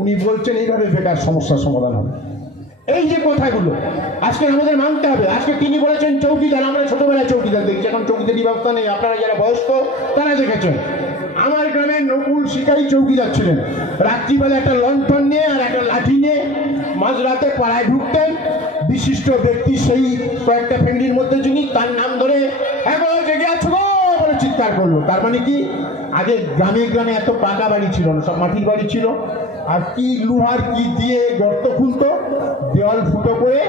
উনি বলছেন এইভাবে বেকার সমস্যার সমাধান হবে। এই যে কথাগুলো আজকে আমাদের মানতে হবে। আজকে তিনি বলেছেন চৌকিদার, আমরা ছোটবেলায় চৌকিদার দেখছি, এখন চৌকিদারি ব্যবস্থা নেই। আপনারা যারা বয়স্ক তারা দেখেছেন, আমার গ্রামের নকুল শিকারী চৌকিদার ছিলেন। রাত্রিবেলা একটা লণ্ঠন নিয়ে আর একটা লাঠি নিয়ে মাঝরাতে পাড়ায় ঢুকতেন। বিশিষ্ট ব্যক্তি সেই কয়েকটা ফ্যামিলির মধ্যে যিনি, তার নাম ধরে এখন জেগে আছো বলে চিৎকার করলো। তার মানে কি, আগে গ্রামে গ্রামে এত পাকা বাড়ি ছিল না, সব মাটির বাড়ি ছিল। আর কি লোহার কি দিয়ে গর্ত খুলতো, দেওয়াল ফুটো করে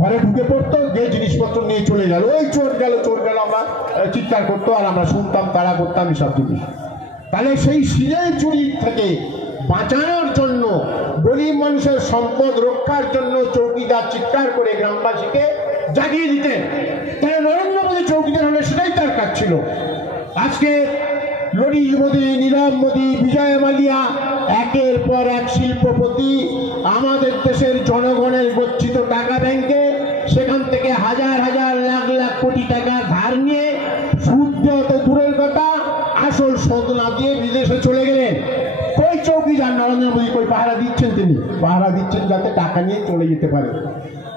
ঘরে ঢুকে পড়তো, যে জিনিসপত্র নিয়ে চলে গেল, ওই চোর গেল আমরা চিৎকার করতো, আর আমরা শুনতাম, তাড়া করতাম এসব জিনিস। তাহলে সেই সিলাই চুরি থেকে বাঁচানোর জন্য, গরিব মানুষের সম্পদ রক্ষার জন্য চৌকিদার চিৎকার করে গ্রামবাসীকে জাগিয়ে দিতেন। তাহলে নরেন্দ্র মোদী চৌকিদার হলে সেটাই তার কাজ ছিল। আজকে ললিত মোদী, নীরব মোদী, বিজয় মালিয়া একের পর এক শিল্পপতি আমাদের দেশের জনগণের গচ্ছিত টাকা ব্যাংকে, সেখান থেকে হাজার হাজার লাখ লাখ কোটি টাকা ধার নিয়ে সুদ দেওয়া তো দূরের কথা, আসল শোধ না দিয়ে বিদেশে চলে গেলেন। কই চৌকিদার নরেন্দ্র মোদী, কই পাহারা দিচ্ছেন? তিনি পাহারা দিচ্ছেন যাতে টাকা নিয়ে চলে যেতে পারে।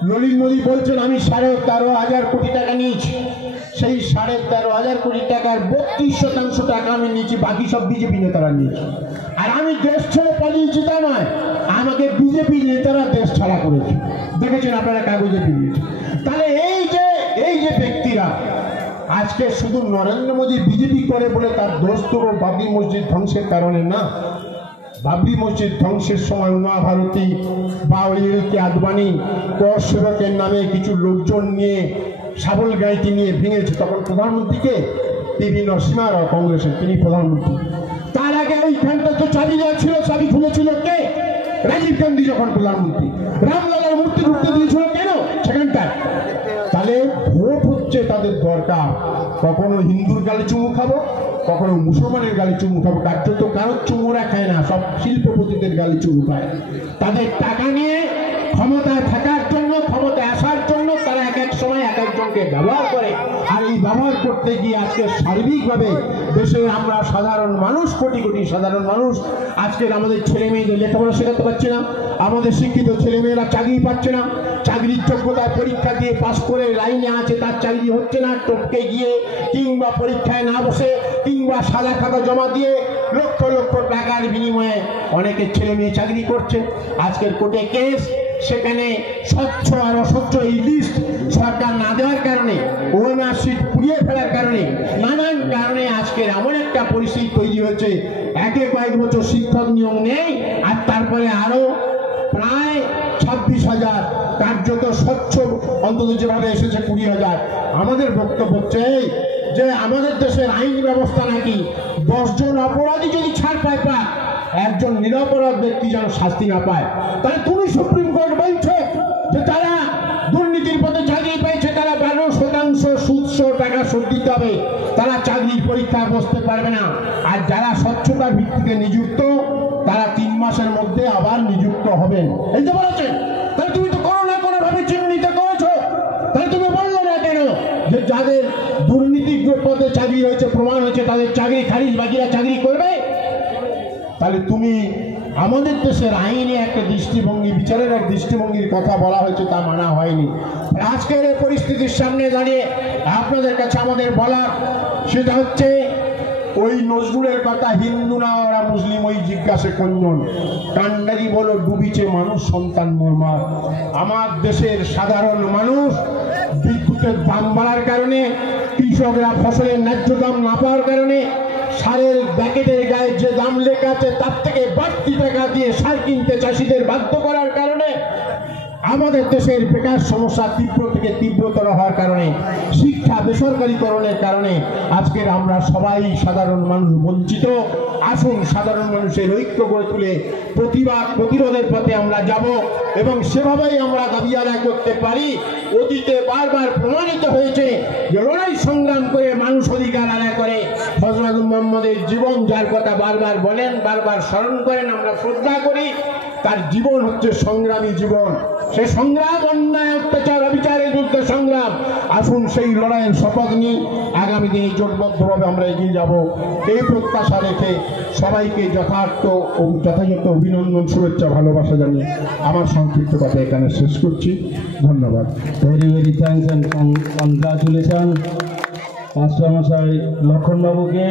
ললিত মোদী বলছেন আমি 13,500 কোটি টাকা নিয়েছি, সেই 13,500 কোটি টাকার 32% টাকা আমি নিয়েছি, বাকি সব বিজেপি নেতারা নিয়েছি। আর আমি দেশ ছেড়ে পালিয়েছি তা নয়, আমাকে বিজেপি নেতারা দেশ ছাড়া করেছে, দেখেছেন আপনারা কাগজে পেয়েছে। তাহলে এই যে ব্যক্তিরা আজকে শুধু নরেন্দ্র মোদী বিজেপি করে বলে তার দোষ তো বাবরি মসজিদ ধ্বংসের কারণে না। বাবরি মসজিদ ধ্বংসের সময় উমা ভারতী বা ওইকে আদবানি কর সেবকের নামে কিছু লোকজন নিয়ে সাবল গাড়িটি নিয়ে ভেঙেছে, তখন প্রধানমন্ত্রীকে পিভি নরসিংহ রাও কংগ্রেসের, তিনি প্রধানমন্ত্রী। তার আগে ওইখানটা তো চাবি দেওয়া ছিল, চাবি খুলেছিল কে? রাজীব গান্ধী যখন প্রধানমন্ত্রী। রামলালার মূর্তি ঢুকতে দিয়েছিল কেন সেখানটায়? তাহলে ভোট হচ্ছে তাদের দরকার। কখনো হিন্দুর গালে চুমু খাবো, কখনো মুসলমানের গালে চুমু খাবো, কার্যত কারোর চুমুরা খায় না, সব শিল্পপতিদের গালে চুমু খায়। তাদের টাকা নিয়ে ক্ষমতায় থাকার জন্য, ক্ষমতায় আসার জন্য তারা এক এক সময় এক একজনকে ব্যবহার করে। আর এই ব্যবহার করতে গিয়ে আজকে সার্বিকভাবে দেশের আমরা সাধারণ মানুষ, কোটি কোটি সাধারণ মানুষ আজকের আমাদের ছেলে মেয়েদের লেখাপড়া শেখাতে পারছে না, আমাদের শিক্ষিত ছেলে মেয়েরা চাকরি পাচ্ছে না, চাকরির যোগ্যতায় পরীক্ষা দিয়ে পাস করে লাইনে আছে, তার চাকরি হচ্ছে না, টপকে গিয়ে কিংবা পরীক্ষায় না বসে কিংবা সাদা খাতা জমা দিয়ে লক্ষ লক্ষ টাকার বিনিময়ে অনেকের ছেলে মেয়ে চাকরি করছে। আজকের কোর্টে কেস, সেখানে স্বচ্ছ আর অস্বচ্ছ এই লিস্ট সরকার না দেওয়ার কারণে, ওএমআর সিট পুড়িয়ে ফেলার কারণে, নানান কারণে আজকের এমন একটা পরিস্থিতি তৈরি হয়েছে, একে কয়েক বছর শিক্ষক নিয়োগ নেই, আর তারপরে আরো প্রায় 26,000 কার্যত স্বচ্ছ, অন্তত যেভাবে এসেছে 20,000। আমাদের বক্তব্য হচ্ছে যে আমাদের দেশের আইন ব্যবস্থা নাকি 10 জন অপরাধী যদি ছাড় পায়, একজন নিরপরাধ ব্যক্তি যেন শাস্তি না পায়। তাহলে তুমি সুপ্রিম কোর্ট বলছো যে তারা দুর্নীতির পথে চাকরি পেয়েছে, তারা 12% সুদসহ টাকা শোধ দিতে হবে, তারা চাকরির পরীক্ষায় বসতে পারবে না। আর যারা স্বচ্ছতার ভিত্তিতে নিযুক্ত তারা 3 মাসের মধ্যে আবার নিযুক্ত হবেন, এই তো বলেছেন। তাহলে তুমি তো কোনো না কোনো ভাবে চিহ্নিত করেছো, তাহলে তুমি বললে না কেন যে যাদের দুর্নীতি পথে চাকরি হয়েছে, প্রমাণ হয়েছে, তাদের চাকরি খারিজ, বাকিরা চাকরি করবে? তাহলে তুমি আমাদের দেশের আইনে একটা দৃষ্টিভঙ্গি, বিচারের এক দৃষ্টিভঙ্গির কথা বলা হয়েছে, তা মানা হয়নি। আজকের এই পরিস্থিতির সামনে দাঁড়িয়ে আপনাদের কাছে আমাদের বলার সেটা হচ্ছে, ওই নজরুলের কথা, হিন্দু না ওরা মুসলিম, ওই জিজ্ঞাসে কোনজন, কান্ডারি বলো ডুবিছে মানুষ সন্তান মোরমার। আমার দেশের সাধারণ মানুষ বিদ্যুতের দাম বাড়ার কারণে, কৃষকরা ফসলের ন্যায্য দাম না পাওয়ার কারণে, সারের প্যাকেটের গায়ে যে দাম লেখা আছে তার থেকে বাড়তি টাকা দিয়ে সার কিনতে চাষিদের বাধ্য করার কারণে, আমাদের দেশের বেকার সমস্যা তীব্র থেকে তীব্রতর হওয়ার কারণে, শিক্ষা বেসরকারীকরণের কারণে আজকের আমরা সবাই সাধারণ মানুষ বঞ্চিত। আসুন সাধারণ মানুষের ঐক্য গড়ে তুলে প্রতিবাদ প্রতিরোধের পথে আমরা যাব এবং সেভাবেই আমরা দাবি আদায় করতে পারি। অতীতে বারবার প্রমাণিত হয়েছে যে লড়াই সংগ্রাম করে মানুষ অধিকার আদায় করে। হযরত মুহাম্মদের জীবন যার কথা বারবার বলেন, বারবার স্মরণ করেন, আমরা শ্রদ্ধা করি। তার জীবন হচ্ছে সংগ্রামী জীবন। সে সংগ্রাম অন্যায় অত্যাচার অবিচারের বিরুদ্ধে সংগ্রাম। আসুন সেই লড়াইয়ের শপথ নিয়ে আগামী দিনে জোটবদ্ধভাবে আমরা এগিয়ে যাব, এই প্রত্যাশা রেখে সবাইকে যথার্থ ও যথাযথ অভিনন্দন, শুভেচ্ছা, ভালোবাসা জানিয়ে আমার সংক্ষিপ্ত কথা এখানে শেষ করছি। ধন্যবাদ। Very very thanks and congratulation মাস্টারমশাই লক্ষণবাবুকে।